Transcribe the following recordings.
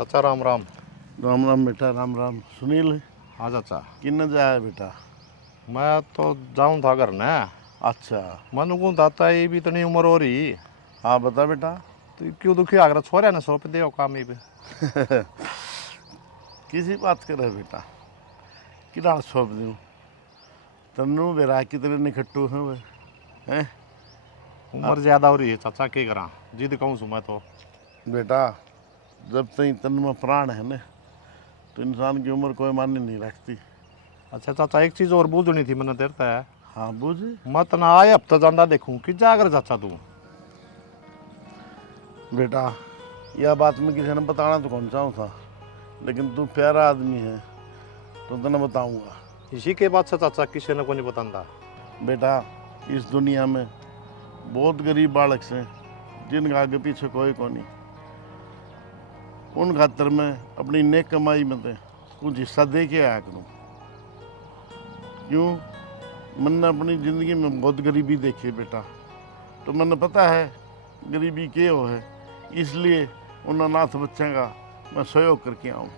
चाचा राम राम। राम राम बेटा, राम राम। सुनील, हाँ चाचा। किन्ने जाया बेटा? मैं तो जाऊँ था घर ने। अच्छा। मन को दाता ये भी इतनी उम्र हो रही। हाँ बता बेटा। तो क्यों दुखी आगरा छोरा ने सौंप दे काम ही पे। किसी बात कर रहे बेटा? किरा सौंप दूँ तन्नू बेरा कितने निखट्टू हैं वे हैं। उम्र ज्यादा हो रही है चाचा, क्या करा, जिद कहूँ सु मैं तो। बेटा, जब तक तन में प्राण है न तो इंसान की उम्र कोई मायने नहीं रखती। अच्छा चाचा, एक चीज और बूझनी थी मैंने देर है। हाँ बूझ। मत ना आए हफ्ता जाना देखूं कि जाकर चाचा तू। बेटा, यह बात मैं किसी ने बताना तो कौन चाहूँ था, लेकिन तू प्यारा आदमी है तो तेने बताऊँगा। इसी के बाद से चाचा किसी ने को नहीं बताता। बेटा, इस दुनिया में बहुत गरीब बालक से जिनका आगे पीछे कोई को नहीं, उन खातर मैं अपनी नेक कमाई में से कुछ हिस्सा दे के आया करूँ। क्यों? मैंने अपनी ज़िंदगी में बहुत गरीबी देखी है बेटा, तो मैंने पता है गरीबी क्या हो है, इसलिए उन अनाथ बच्चों का मैं सहयोग करके आऊँ।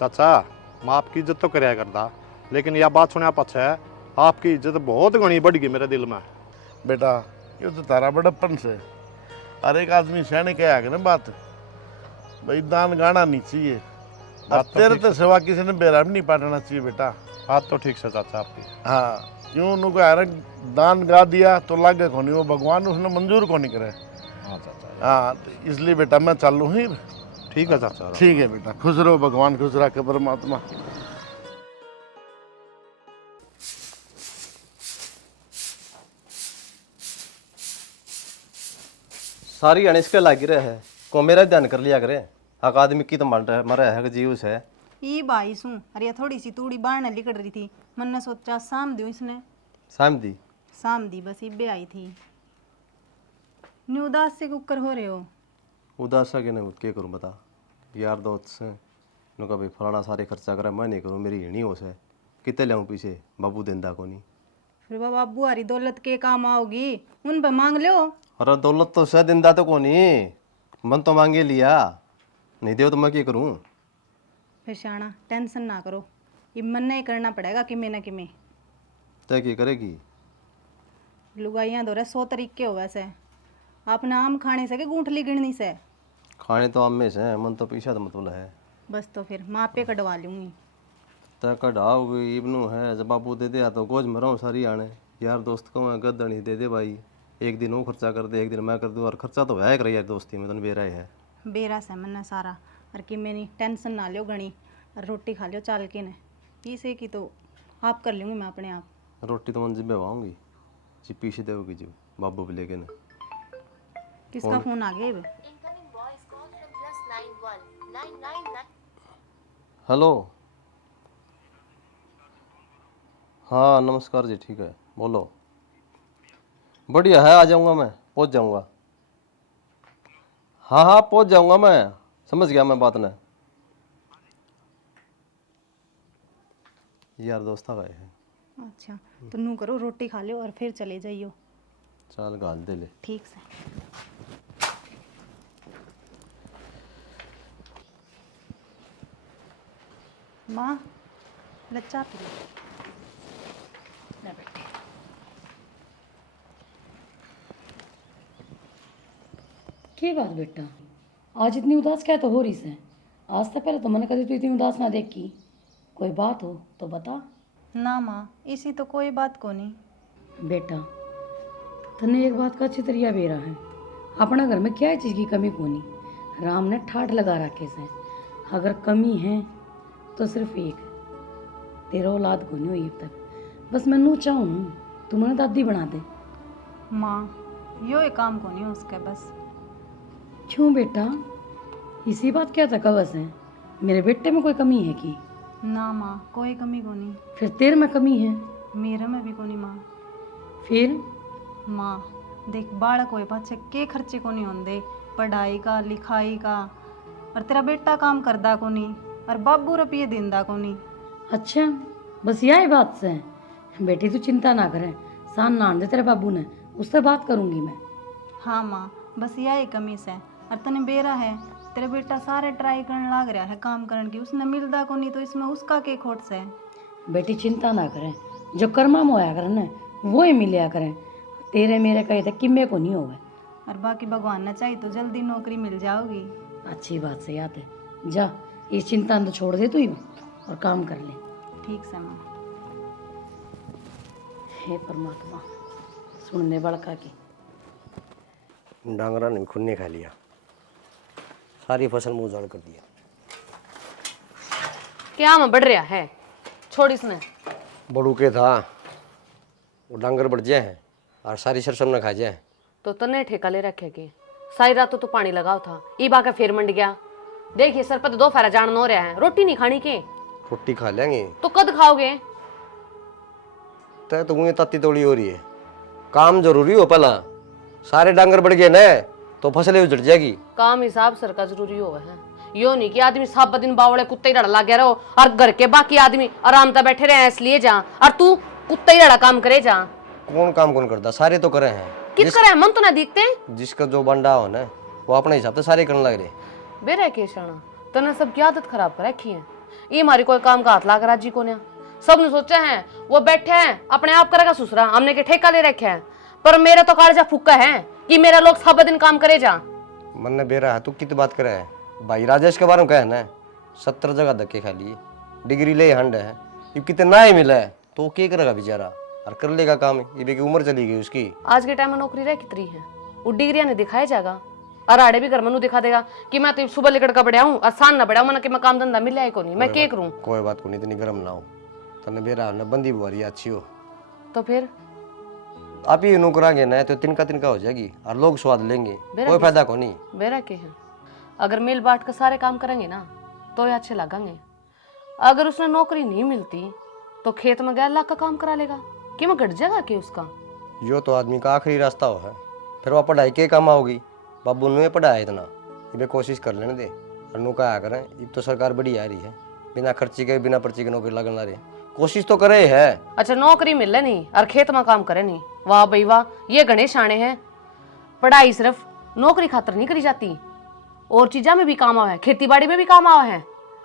चाचा, मैं आपकी इज्जत तो कराया करता, लेकिन यह बात सुना पछ है आपकी इज्जत बहुत घनी बढ़ गई मेरे दिल में। बेटा, ये तो तारा बड़प्पन से हर एक आदमी सहने के आगे ना बात, भाई दान गाना नहीं चाहिए। अब तेरे तो सिवा किसी ने बेरा भी नहीं पाटना चाहिए बेटा। बात तो ठीक से चाचा आपकी। हाँ, क्यों उनको यार दान गा दिया तो लागे को नहीं, वो भगवान उसने मंजूर को नहीं करे। हाँ चाचा। हाँ, तो इसलिए बेटा मैं चालू ही। ठीक है चाचा। ठीक है बेटा, खुश रहो, भगवान खुश रखे परमात्मा। सारी अनिस के लागी रहे है को मेरा ध्यान कर लिया करे। हक आदमी की तो मरे है जीव से। ई भाई सू अरे थोड़ी सी तूड़ी बाढ़ लिकड़ रही थी, मन ने सोचा शाम दूं इसने। शाम दी बस इब्बे आई थी। न्यू उदास से कुकर हो रहे हो? उदास के नहीं क्या करूँ बता। यार दोस्त से नु कभी फलाना सारे खर्चा करे, मैं नहीं करूँ, मेरी हिणी हो से कितने लाऊं पीछे, बाबू देंदा को नहीं। फिर बाबा बुआरी दौलत के काम आओगी, उन पे मांग लो। अरे दौलत तो सह देंदा तो को नहीं, मन तो मांगे लिया, नहीं दे तो मैं क्या करूँ। फिर शाना टेंशन ना करो, ये मन नहीं करना पड़ेगा किमें ना किमें। तय क्या करेगी? लुगाइयाँ दो रहे 100 तरीके हो वैसे, अपने आम खाने से के गूंठली गिननी से। खाने तो आम में से, मन तो पीछा तो मतलब है। बस तो फिर मापे कटवा लूँगी। तय कढ़ाओगी इबनू है, जब बाबू दे दे तो गोज में रहूँ सारी आने। यार दोस्त को मैं गद्दनी दे दे भाई, एक दिन वो खर्चा कर दे एक दिन मैं कर दूँ, और खर्चा तो है कर यार दोस्ती में तो बेरा है। बेरा से मन सारा और कि मेरी टेंशन ना लियो घनी, और रोटी खा लियो चाल के ने पीसे की तो आप कर लूँगी मैं अपने आप। रोटी तो मन जिम्मे आऊँगी जी, पीछे देगी जी बाबू भी लेके ना। किसका फोन आ गया? हेलो, हाँ नमस्कार जी, ठीक है बोलो। बढ़िया है, आ जाऊँगा मैं, पहुँच जाऊँगा। हाँ हाँ पहुँच जाऊँगा मैं, समझ गया मैं बात ने। यार दोस्त आ गए हैं। अच्छा तो नू करो, रोटी खा लो और फिर चले जाइयो। चल गाल दे ले। ठीक से। माँ लच्चा पी लो। ले बेटे। क्या बात बेटा, आज इतनी उदास क्या तो हो रही से? आज से पहले तो मैंने कभी तू इतनी उदास ना देखी। कोई बात हो तो बता। ना माँ, इसी तो कोई बात को नहीं। बेटा, तने एक बात का अच्छी तरिया बेरा है, अपना घर में क्या चीज़ की कमी कोनी। राम ने ठाठ लगा रखे से, अगर कमी है तो सिर्फ एक, तेरा औलाद को नहीं हुई अब तक। बस मैं नू चाहूँ तू मैंने दादी बना दे। माँ यो एक काम को नहीं हो उसके बस। क्यों बेटा, इसी बात क्या तकवस है? मेरे बेटे में कोई कमी है कि? ना माँ, कोई कमी को नहीं। फिर तेरे में कमी है? मेरे में भी को नहीं माँ। फिर माँ देख, बालक होए पाछे के खर्चे को नहीं होंदे, पढ़ाई का लिखाई का, और तेरा बेटा काम करदा को नहीं और बाबू रुपये देंदा को नहीं। अच्छा बस यही बात से? बेटी तू चिंता ना करे, सान नान दे तेरे बाबू ने, उससे बात करूंगी मैं। हाँ माँ, बस यही कमी से। और तने बेरा है तेरे बेटा सारे ट्राई करने लग रहा है काम करने की, उसने मिलता को नहीं, तो इसमें उसका के खोट से है। बेटी चिंता ना करें, जो कर्मा में होया करें ना वो ही मिलया करें। तेरे मेरे कहे थे किम्मे को नहीं होगा। और बाकी भगवान ने चाहिए तो जल्दी नौकरी मिल जाओगी। अच्छी बात से याद है। जा इस चिंता तो छोड़ दे तू ही और काम कर ले। ठीक से माँ। हे परमात्मा सुनने बड़का की। डांगरा ने खुन्ने खा लिया, सारी फसल मुँह उजाड़ कर दिया। क्या में बढ़ रहा है, छोड़ इसने। बड़ू के था वो डांगर बढ़ जाए हैं और सारी सरसों न खा जाए। तो तने ठेका ले रखे के सारी रात तो तू पानी लगाओ था, ई बाका फिर मंड गया। देखिए सर पर तो 2 फेरा जान हो रहा है, रोटी नहीं खानी के। रोटी खा लेंगे तो कद खाओगे? तय तो मुझे तत्ती तोड़ी हो रही है, काम जरूरी हो पहला। सारे डांगर बढ़ गए न तो फसलें उजड़ जाएगी। काम हिसाब सर का जरूरी हो है, यो नहीं कि आदमी सब दिन बावड़े कुत्ते ही लड़ लग गया रहो और घर के बाकी आदमी आराम से बैठे रहे इसलिए जा, और तू कुत्ते ही लड़ा काम करे जा। कौन काम कौन करता, सारे तो करे हैं। किस करे मन तो ना दिखते। जिसका जो बंडा हो ना वो अपने हिसाब से सारे करने लग रहे। बेरे के शाना तने सबकी आदत खराब कर रखी है। ये हमारी कोई काम का हाथ ला कर राजी को ने सबने सोचा है वो बैठे हैं अपने आप करेगा सुसरा, हमने के ठेका ले रखे हैं। पर मेरा तो कालजा फुक्का है कि मेरा लोग सब दिन काम करे जा। मन ने बेरा है तू कित बात करे है। भाई राजेश के बारे में कहे ना 70 जगह धक्के खा लिए, डिग्री ले हंड है, ये कितना ही मिला है तो वो क्या करेगा बेचारा, और कर लेगा काम। ये बेकी उम्र चली गई उसकी। आज के टाइम में नौकरी रह कितनी है, वो डिग्रिया ने दिखाया जाएगा और आड़े भी घर में दिखा देगा कि मैं तो सुबह लेकर का बढ़िया हूँ, आसान ना बढ़िया मन के मैं काम धंधा मिल जाए को नहीं, मैं क्या करूँ। कोई बात को नहीं, इतनी गर्म ना हो। तने बेरा न बंदी बुआरी अच्छी हो तो फिर आप ही नौकरांगे ना तो तिनका हो जाएगी और लोग स्वाद लेंगे, कोई फायदा को नहीं। बेरा के है अगर मिल बांट कर सारे काम करेंगे ना तो ये अच्छे लगेंगे। अगर उसने नौकरी नहीं मिलती तो खेत में गया लाख का काम करा लेगा कि मैं घट जाएगा कि उसका। यो तो आदमी का आखिरी रास्ता हो है, फिर वह पढ़ाई के काम आओगी। बाबू ने पढ़ाया इतना, ये कोशिश कर लेने दे और नु कहा करें। अब तो सरकार बड़ी आ रही है, बिना खर्ची के बिना पर्ची के नौकरी लगना रही, कोशिश तो करे है। अच्छा नौकरी मिले नहीं और खेत में काम करे नहीं, वाह भाई वाह, ये गणेश आने हैं। पढ़ाई सिर्फ नौकरी खातर नहीं करी जाती, और चीजा में भी काम आवा है, खेती बाड़ी में भी काम आवा है।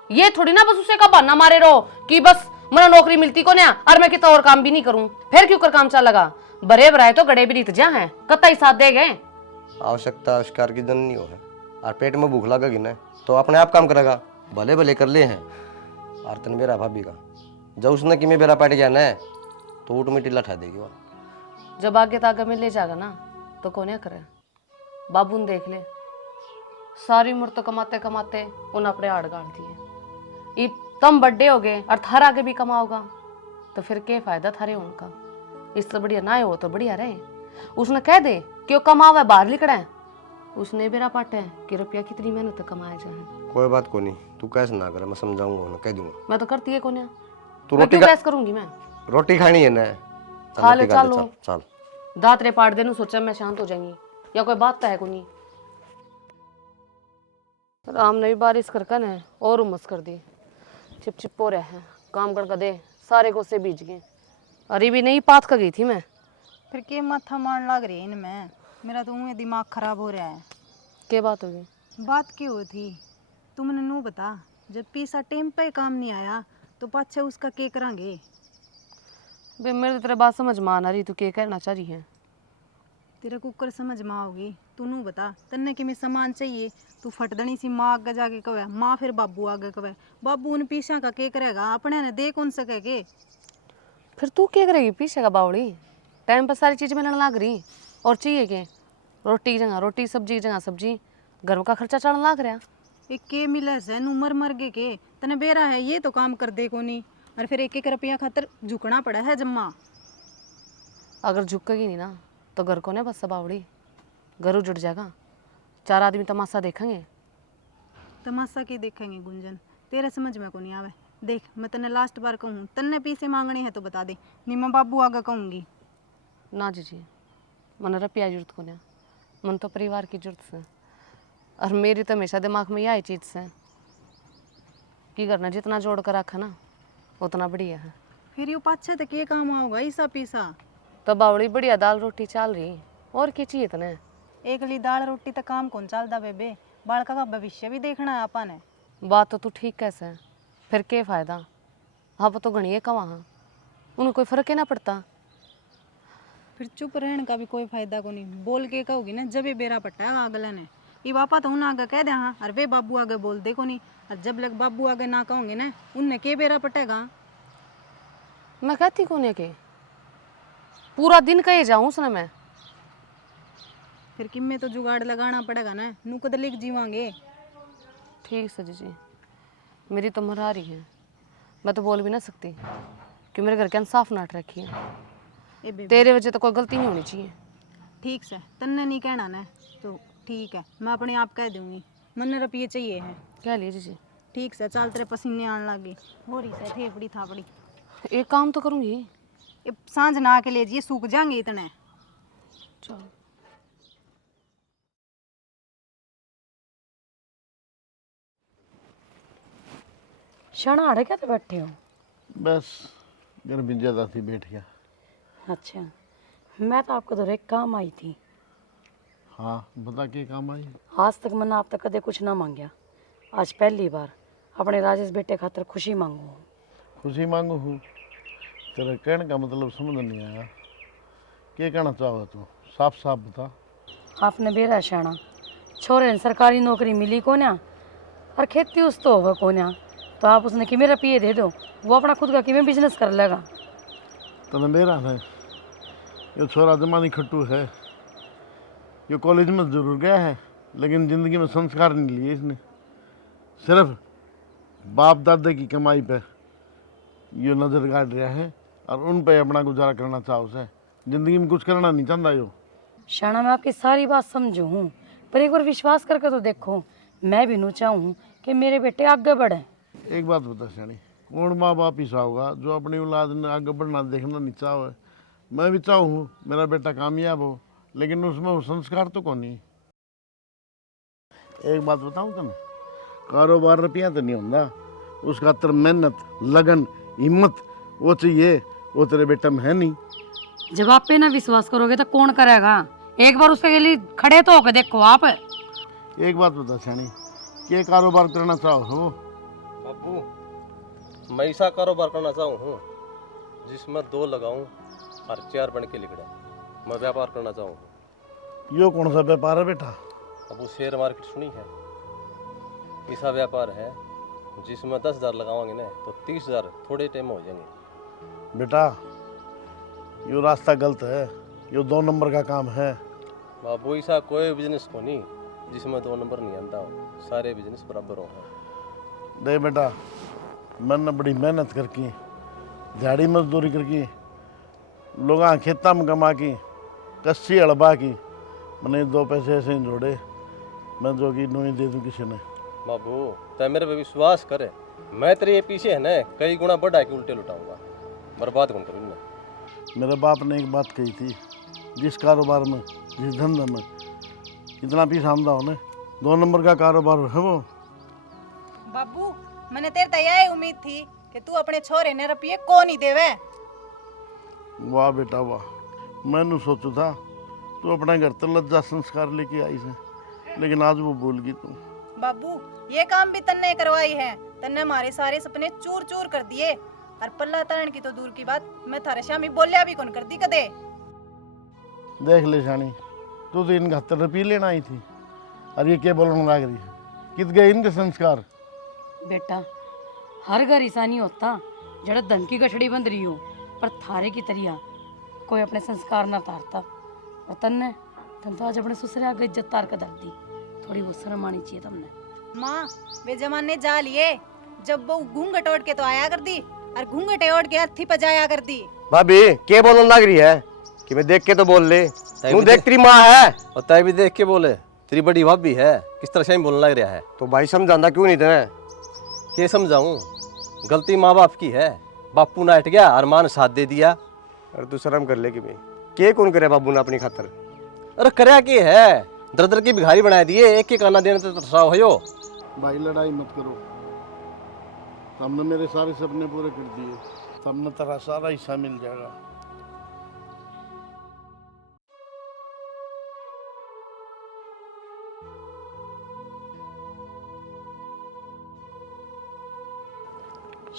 ये थोड़ी ना बस उसे का बहाना मारे रहो कि बस मना नौकरी मिलती को ना और मैं कितना और काम भी नहीं करूं, फिर क्यों कर काम चल लगा। बरे बराए तो गड़े भी रीत जा है, कतई साथ दे गए। आवश्यकता आविष्कार की जननी हो है, और पेट में भूख लगेगी ना तो अपने आप काम करेगा, भले भले कर ले हैं। और तन मेरा भाभी का जब उसने कि मैं बेरा पाट गया ना तो ऊट मिट्टी लठा देगी वो। जब आगे तागे में ले जाएगा ना तो कौन करे। बाबू ने देख ले सारी उम्र तो कमाते कमाते उन अपने आड़ गाड़ दिए। तुम बड्डे हो गए और थार आगे भी कमाओगा तो फिर क्या फायदा थारे उनका। इससे बढ़िया ना हो तो बढ़िया रहे। उसने कह दे कि वो कमावे बाहर लिखड़ा है, उसने बेरा पाटे है कि रुपया कितनी मेहनत कमाया जाए। कोई बात को नहीं, तू कैसे ना करे, मैं समझाऊंगा, कह दूंगा। मैं तो करती है कोने, तू रोटी कैसे करूंगी। मैं रोटी खानी है ना, खा ले। चलो चल दांतरे पाट देने सोचा मैं शांत हो जाएंगी, या कोई बात तो है कोनी। राम ने भी बारिश करके ना और उमस कर दी, चिप चिप हो रहा है, काम कर दे सारे गोसे बीज गए। अरे भी नहीं पात का गई थी मैं। फिर के माथा मारने लग रही है इनमें, मेरा तो मुँह दिमाग खराब हो रहा है। क्या बात होगी? बात क्यों हुई थी तुमने नू बता। जब पीसा टेम पे काम नहीं आया तो पाछे उसका के करांगे। बे मेरे तो तेरा बात समझ में आ रही, तू क्या कहना चाह रही है। तेरा कुकर समझ में आओगी, तू नू बता तन्ने कि में सामान चाहिए, तू फटदनी सी माँ आगे जाके कहे, माँ फिर बाबू आगे कहे। बाबू उन पीछा का के करेगा, अपने ने दे कौन सके के। फिर तू क्या करेगी पीछे का बावड़ी, टाइम पर सारी चीज़ मिलने लग रही। और चाहिए के रोटी की जगह रोटी, सब्जी की जगह सब्जी, घर का खर्चा चढ़ने लग रहा। एक के मिले से उमर मर गए के तने बेरा है, ये तो काम कर दे को नहीं, और फिर एक रुपया खातर झुकना पड़ा है जम्मा। अगर झुकेगी नहीं ना तो घर को नहीं बस बावड़ी, घर उजड़ जाएगा, 4 आदमी तमाशा देखेंगे। तमाशा की देखेंगे गुंजन, तेरे समझ में को नहीं आवे। देख मैं तन्ने लास्ट बार कहूँ, तन्ने पैसे मांगने हैं तो बता दे, नहीं मैं बाबू आगे कहूँगी। ना जी मन रुपया जरूरत को नहीं, मन तो परिवार की जरूरत से। और मेरी तो हमेशा दिमाग में यही चीज़ से कि करना जितना जोड़ कर रखा ना उतना बढ़िया है। फिर यू पाछे तक ये काम आओगा ईसा पीसा। तो बावड़ी बढ़िया दाल रोटी चल रही, और क्या चाहिए तने। एक ली दाल रोटी तक काम कौन चलता बेबे, बालका का भविष्य भी देखना है अपन ने। बात तो तू ठीक कैसे है, फिर क्या फायदा। अब तो गणिए का वहाँ उन्हें कोई फर्क ही ना पड़ता। फिर चुप रहने का भी कोई फायदा को नहीं। बोल के कहोगी ना जब ये बेरा पट्टा है अगले ने, ये पापा तो उन आगे कह दे हाँ, और वे बाबू आगे बोल दे को नहीं। और जब लग बाबू आगे ना कहोगे ना, उनने के बेरा पटेगा। मैं कहती कौन है के पूरा दिन कहे जाऊँ उसने मैं। फिर किम्मे तो जुगाड़ लगाना पड़ेगा ना, नुकद लिख जीवांगे। ठीक सजी जी, मेरी तो मरा रही है, मैं तो बोल भी ना सकती कि मेरे घर के इंसाफ नाट रखी है। ए बेबी तेरे वजह तो कोई गलती नहीं होनी चाहिए। ठीक से तन्ने नहीं कहना ना तो ठीक है, मैं अपने आप कह दूंगी। मन रुपये चाहिए है। क्या लिए जी? ठीक से चल, तेरे पसीने आने लगे हो रही से थेपड़ी थापड़ी। एक काम तो करूँगी। ये सांझ ना के ले जी, सूख जाएंगे इतने। चल क्षणा आड़े क्या तो बैठे हो? बस गर्मी ज़्यादा थी, बैठ गया। अच्छा, मैं तो आपको तो एक काम आई थी। हाँ बता के काम आई। आज तक मैंने आप तक कदे कुछ ना मांगया, आज पहली बार अपने राजेश बेटे खातर खुशी मांगू। खुशी मांगू हूँ, तेरा कहने का मतलब समझ नहीं आया। क्या कहना चाहो तू, साफ साफ बता। आपने बेरा शाना छोरे ने सरकारी नौकरी मिली को ना, और खेती उस तो होगा को ना, तो आप उसने कि मेरा पिए दे दो, वो अपना खुद का कि मैं बिजनेस कर लेगा। तने मेरा है ये छोरा जमानी खट्टू है। ये कॉलेज में जरूर गया है, लेकिन ज़िंदगी में संस्कार नहीं लिए इसने। सिर्फ बाप दादा की कमाई पे ये नज़र गाड़ रहा है और उन पे अपना गुजारा करना चाहो से। ज़िंदगी में कुछ करना नहीं चाहता यो। शाना मैं आपकी सारी बात समझू हूँ, पर एक बार विश्वास करके तो देखो। मैं भी नू चाहूँ कि मेरे बेटे आगे बढ़े। एक बात बता शानी, कौन माँ बाप ऐसा होगा जो अपनी औलाद ने आगे बढ़ना देखना नहीं चाहो है। मैं भी चाहूँ मेरा बेटा कामयाब हो, लेकिन उसमें वो संस्कार तो कौन नहीं। एक बात बताऊँ तुम्हें, कारोबार रुपया तो नहीं होता, उसका तर मेहनत लगन हिम्मत वो चाहिए, वो तेरे बेटा में है नहीं। जब आप पे ना विश्वास करोगे तो कौन करेगा? एक बार उसके लिए खड़े तो होकर देखो आप। एक बात बता शानी, क्या कारोबार करना चाहो हो? बाबू मैं ऐसा कारोबार करना चाहूँ हूँ जिसमें 2 लगाऊं और 4 बन के लिखड़ा। मैं व्यापार करना चाहूँ। यो कौन सा व्यापार है बेटा? अब वो शेयर मार्केट सुनी है, ऐसा व्यापार है जिसमें 10,000 लगावांगे ना तो 30,000 थोड़े टाइम में हो जाएंगे। बेटा यो रास्ता गलत है, यो 2 नंबर का काम है। बाबू ऐसा कोई बिजनेस को नहीं जिसमें 2 नंबर नहीं आता हो, सारे बिजनेस बराबर हो। दे बेटा, मैंने बड़ी मेहनत करके दिहाड़ी मजदूरी करके लोग खेता में कमा की कस्सी अड़बा की मैंने 2 पैसे ऐसे ही जोड़े, मैं जो कि नोई दे दूँ किसी ने। बाबू तय मेरे पे विश्वास करे, मैं तेरे ये पीछे है ना कई गुना बढ़ा के उल्टे लुटाऊंगा, बर्बाद कौन करूँ मैं। मेरे बाप ने एक बात कही थी, जिस कारोबार में जिस धंधे में इतना पैसा आमदा हो ना, 2 नंबर का कारोबार है वो। बाबू मैंने तेरे तो यही उम्मीद थी कि तू अपने छोरे ने रुपये को नहीं देवे। वाह बेटा वाह, मैंने सोचा था तू अपने घर तो लज्जा संस्कार लेके आई से, लेकिन आज वो भूल गई तू। बाबू ये काम भी तन्ने करवाई है, तन्ने हमारे सारे सपने चूर चूर कर दिए। और पल्ला तारण की तो दूर की बात, मैं थारे शामी बोलिया भी कौन कर दी कदे। देख ले शानी, तू तो इनका 70 रुपये लेना आई थी और ये क्या बोलने लग रही है? कित गए इनके संस्कार? बेटा हर घर ऐसा नहीं होता जड़ा धन की गठड़ी बंध रही हो, पर थारे की तरिया कोई अपने संस्कार ना तारता। और तन्ने तन तो आज अपने ससुरे आगे इज्जत तार कर दर दी, थोड़ी बहुत शर्म आनी चाहिए तुमने। माँ वे जमाने जा लिए जब वो घूंघट ओढ़ के तो आया कर दी, और घूंघटे ओढ़ के अर्थी पजाया कर दी। भाभी क्या बोलने लग रही है कि मैं देख के तो बोल ले, तू देख तेरी माँ है। और तय भी देख के बोले, तेरी बड़ी भाभी है, किस तरह से बोलने लग रहा है। तो भाई समझाना क्यों नहीं था? क्या समझाऊं, गलती माँ बाप की है, बापू ने हट गया और माँ ने साथ दे दिया। अरे तू शर्म कर ले कि भाई के कौन करे बाबू ने अपनी खातर? अरे करया के है, दर दर की भिखारी बना दिए, एक एक आना देने तो तरसाओ हो यो। भाई लड़ाई मत करो, तुमने मेरे सारे सपने पूरे कर दिए, तुमने तेरा सारा हिस्सा मिल जाएगा।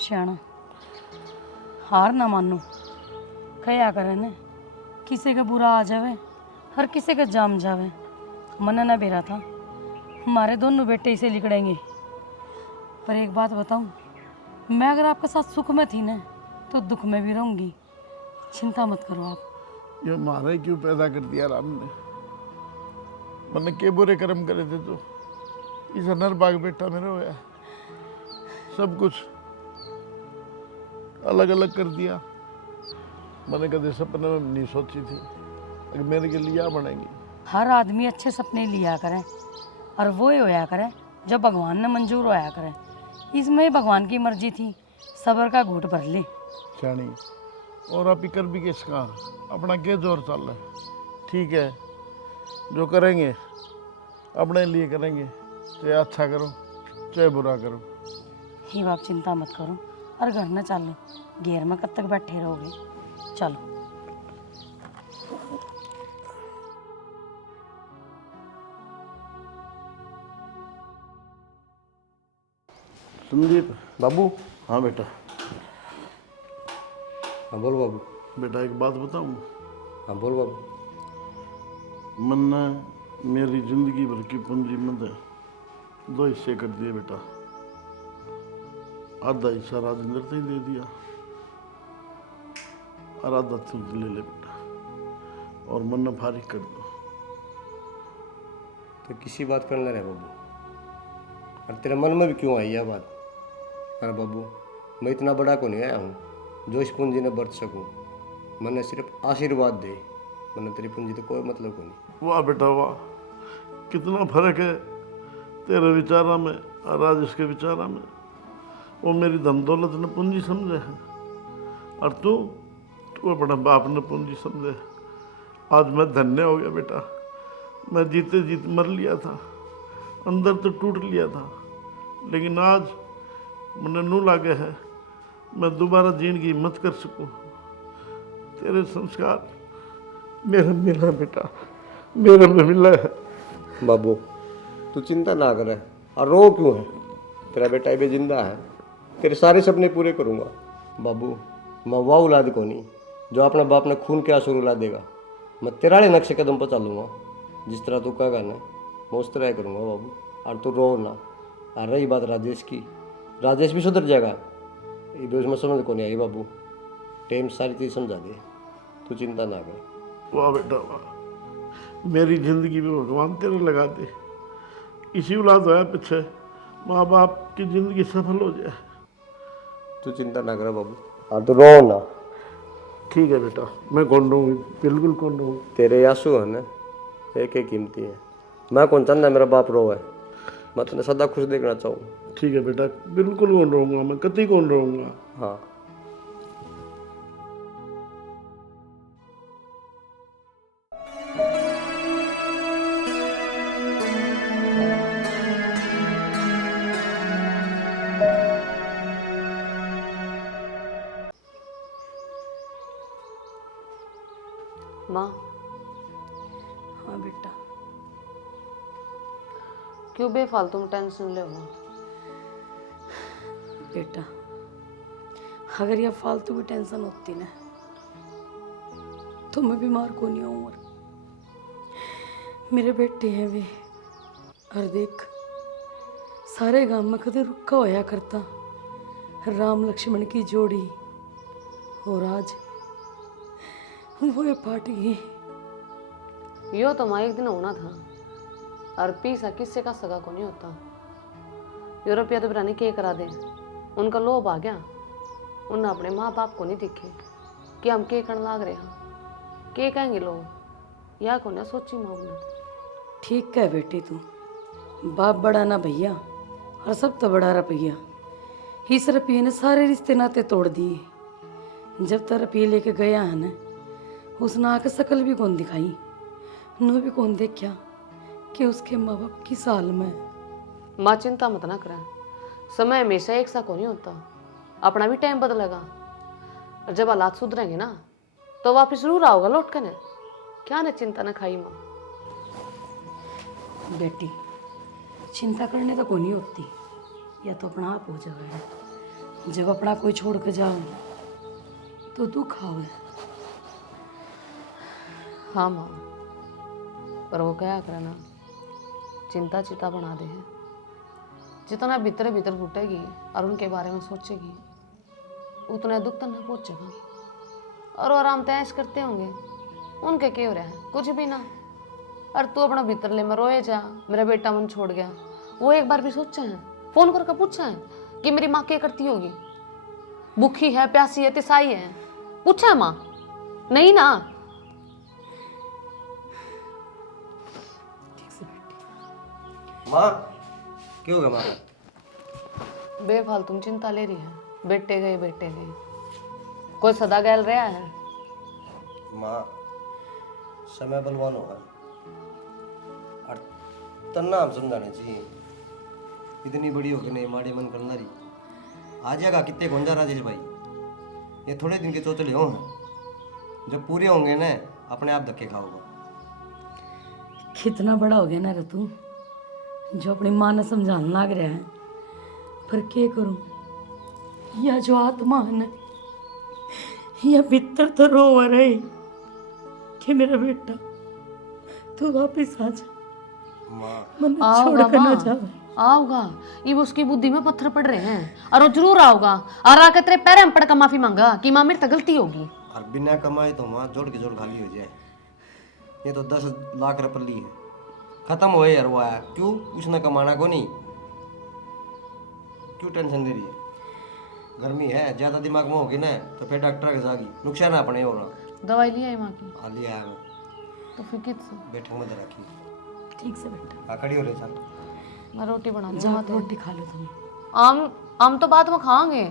श्याणा हार ना मानो, कया करे ने किसी का बुरा आ जावे हर किसी का जाम जावे। मन ना बेरा था हमारे दोनों बेटे इसे लिकड़ेंगे। पर एक बात बताऊं, मैं अगर आपके साथ सुख में थी ना तो दुख में भी रहूंगी। चिंता मत करो आप। ये मारे क्यों पैदा कर दिया राम ने? मैंने के बुरे कर्म करे थे तो इस नरबाग बेटा मेरा होया। सब कुछ अलग अलग कर दिया। मैंने कभी सपने में नहीं सोची थी कि मेरे के लिए बनेगी। हर आदमी अच्छे सपने लिया करे और वो ही होया करे जो भगवान ने मंजूर होया करे। इसमें ही भगवान की मर्जी थी, सबर का घूंट भर ले। शानी और आप ही कर भी किसका अपना क्या जोर चल रहा है? ठीक है, जो करेंगे अपने लिए करेंगे, चाहे अच्छा करो चाहे बुरा करो। ही आप चिंता मत करो और घर न चलो। घेर में कब तक बैठे रहोगे? चलो। संदीप। बाबू। हाँ बेटा। हाँ बोल बाबू। बेटा एक बात बताऊँ? हाँ बोल बाबू। मन ने मेरी जिंदगी भर की पूंजी में दो हिस्से कर दिए बेटा। आधा हिस्सा राजेंद्र से ही दे दिया और आधा तुझ ले ले बेटा, और मन ने फारिग कर दो। तो किसी बात करना रहे बाबू, और तेरे मन में भी क्यों आई यह बात? अरे बाबू, मैं इतना बड़ा को नहीं आया हूँ जो इस पूंजी ने बरत सकूँ। मैंने सिर्फ आशीर्वाद दे, मैंने तेरी पूंजी तो कोई मतलब को नहीं। वाह बेटा वाह, कितना फर्क है तेरे विचारा में और राजेश के विचारा में। वो मेरी धन दौलत ने पूंजी समझे है और तू अपने बाप ने पूंजी समझे। आज मैं धन्य हो गया बेटा। मैं जीते जीत मर लिया था, अंदर तो टूट लिया था, लेकिन आज मैंने नू लागे है मैं दोबारा जीने की हिम्मत कर सकूं। तेरे संस्कार मेरा मिला बेटा, मेरे में मिला है। बाबू तू चिंता ना करे और रो क्यों है? तेरा बेटा अभी जिंदा है, तेरे सारे सपने पूरे करूँगा। बाबू मैं वाह औलाद को नहीं जो अपने बाप ने खून के आंसू रुला देगा। मैं तेरा नक्शे कदम पर चलूँगा, जिस तरह तू कहेगा ना मैं उस तरह करूँगा बाबू। और तू रो ना। और रही बात राजेश की, राजेश भी सुधर जाएगा। ये भी उसमें समझ को नहीं आई बाबू, टाइम सारी चीज़ समझा दे, तू चिंता ना कर। वाह बेटा वाह, मेरी जिंदगी में भगवान तेरे लगा दे। इसी औलाद होया पीछे माँ बाप की जिंदगी सफल हो जाए। तू चिंता ना कर बाबू, और तू रो ना। ठीक है बेटा, मैं कौन रहूँगी, बिल्कुल कौन रहूँगी। तेरे आंसू है ना एक एक कीमती है। मैं कौन चाहता मेरा बाप रोए, मैं तुम्हें सदा खुश देखना चाहूँ। ठीक है बेटा, बिल्कुल कौन रहूँगा, मैं कतई कौन रहूँगा। हाँ माँ। हाँ बेटा। क्यों बेफालतू में टेंशन ले हो? बेटा अगर यह फालतू की टेंशन होती ना तो मैं बीमार को नहीं हूँ। और मेरे बेटे हैं वे, और देख सारे गांव में कदे रुका होया करता राम लक्ष्मण की जोड़ी, और आज वो ये पार्ट गई। यो तो माँ एक दिन होना था, और पीसा किससे का सगा को नहीं होता। यूरोपिया तो बिरानी के करा दे, उनका लोभ आ गया। उन अपने माँ बाप को नहीं दिखे कि हम के करने लाग रहे हैं, के कहेंगे लोग, या को ना सोची माँ ने। ठीक है बेटी, तू बाप बड़ा ना भैया और सब तो बड़ा रुपया। इस रुपये ने सारे रिश्ते नाते तोड़ दिए। जब तक रुपये लेके गया है ना, उसने आके शकल भी कौन दिखाई, नो भी कौन देखा कि उसके माँ बाप किस हाल में। माँ चिंता मत ना करा, समय हमेशा एक सा को नहीं होता, अपना भी टाइम बदलेगा। और जब हालात सुधरेंगे ना तो वापिस जरूर आओगा लौट कर। क्या ने चिंता न खाई माँ। बेटी चिंता करने तो को नहीं होती, या तो अपना आप हो जाएगा। जब अपना कोई छोड़ के जाओ तो दुख आवे। हाँ माँ, पर वो क्या करे ना, चिंता चिता बना दे है। जितना भीतर भीतर घुटेगी और उनके बारे में सोचेगी उतना दुख तो ना पहुंचेगा। और वो आराम तैश करते होंगे, उनके क्या हो रहा है, कुछ भी ना। और तू अपना भीतर ले में रोए जा, मेरा बेटा मन छोड़ गया। वो एक बार भी सोचा है, फोन करके पूछा है कि मेरी माँ क्या करती होगी, भूखी है, प्यासी है, तिसाई है, पूछा है माँ? नहीं ना। माँ क्यों गया माँ? बेफालतू चिंता ले रही है, बेटे गए, कोई सदा गैल रहा है। माँ समय बलवान होगा और तन्ना हम समझाने चाहिए। इतनी बड़ी होगी नहीं माड़ी मन करना रही आ जाएगा। कितने गुंजा राजेश भाई, ये थोड़े दिन के चौचले हो, जब पूरे होंगे ना अपने आप धक्के खाओगे। कितना बड़ा हो गया ना रे तू, जो अपनी माँ ने समझाने लग रहा है। पर क्या करूं, या जो आत्मा है ना, या भीतर तो रो रही कि मेरा बेटा तू वापिस आ जा, माँ मन छोड़ कर ना जावे। आओगा, ये उसकी बुद्धि में पत्थर पड़ रहे हैं और वो जरूर आओगा और आकर तेरे पैर में पड़कर माफी मांगा कि माँ मेरी तो गलती होगी। और बिना कमाए तो माँ जोड़ के जोड़ खाली हो जाए। ये तो 10 लाख रुपये ली है, खत्म हो यार। वो आया क्यों, उसने कमाना को नहीं, क्यों टेंशन दे रही है? गर्मी है, ज्यादा दिमाग में होगी ना तो फिर डॉक्टर के जागी, नुकसान अपने होना। दवाई लिया है माँ की? खाली आया मैं, तो फिर किस बैठक में रखी। ठीक से बेटा, खड़ी हो रही चल। मैं रोटी बना जा दूँ। रोटी खा लो तुम। आम तो बाद में खाएंगे,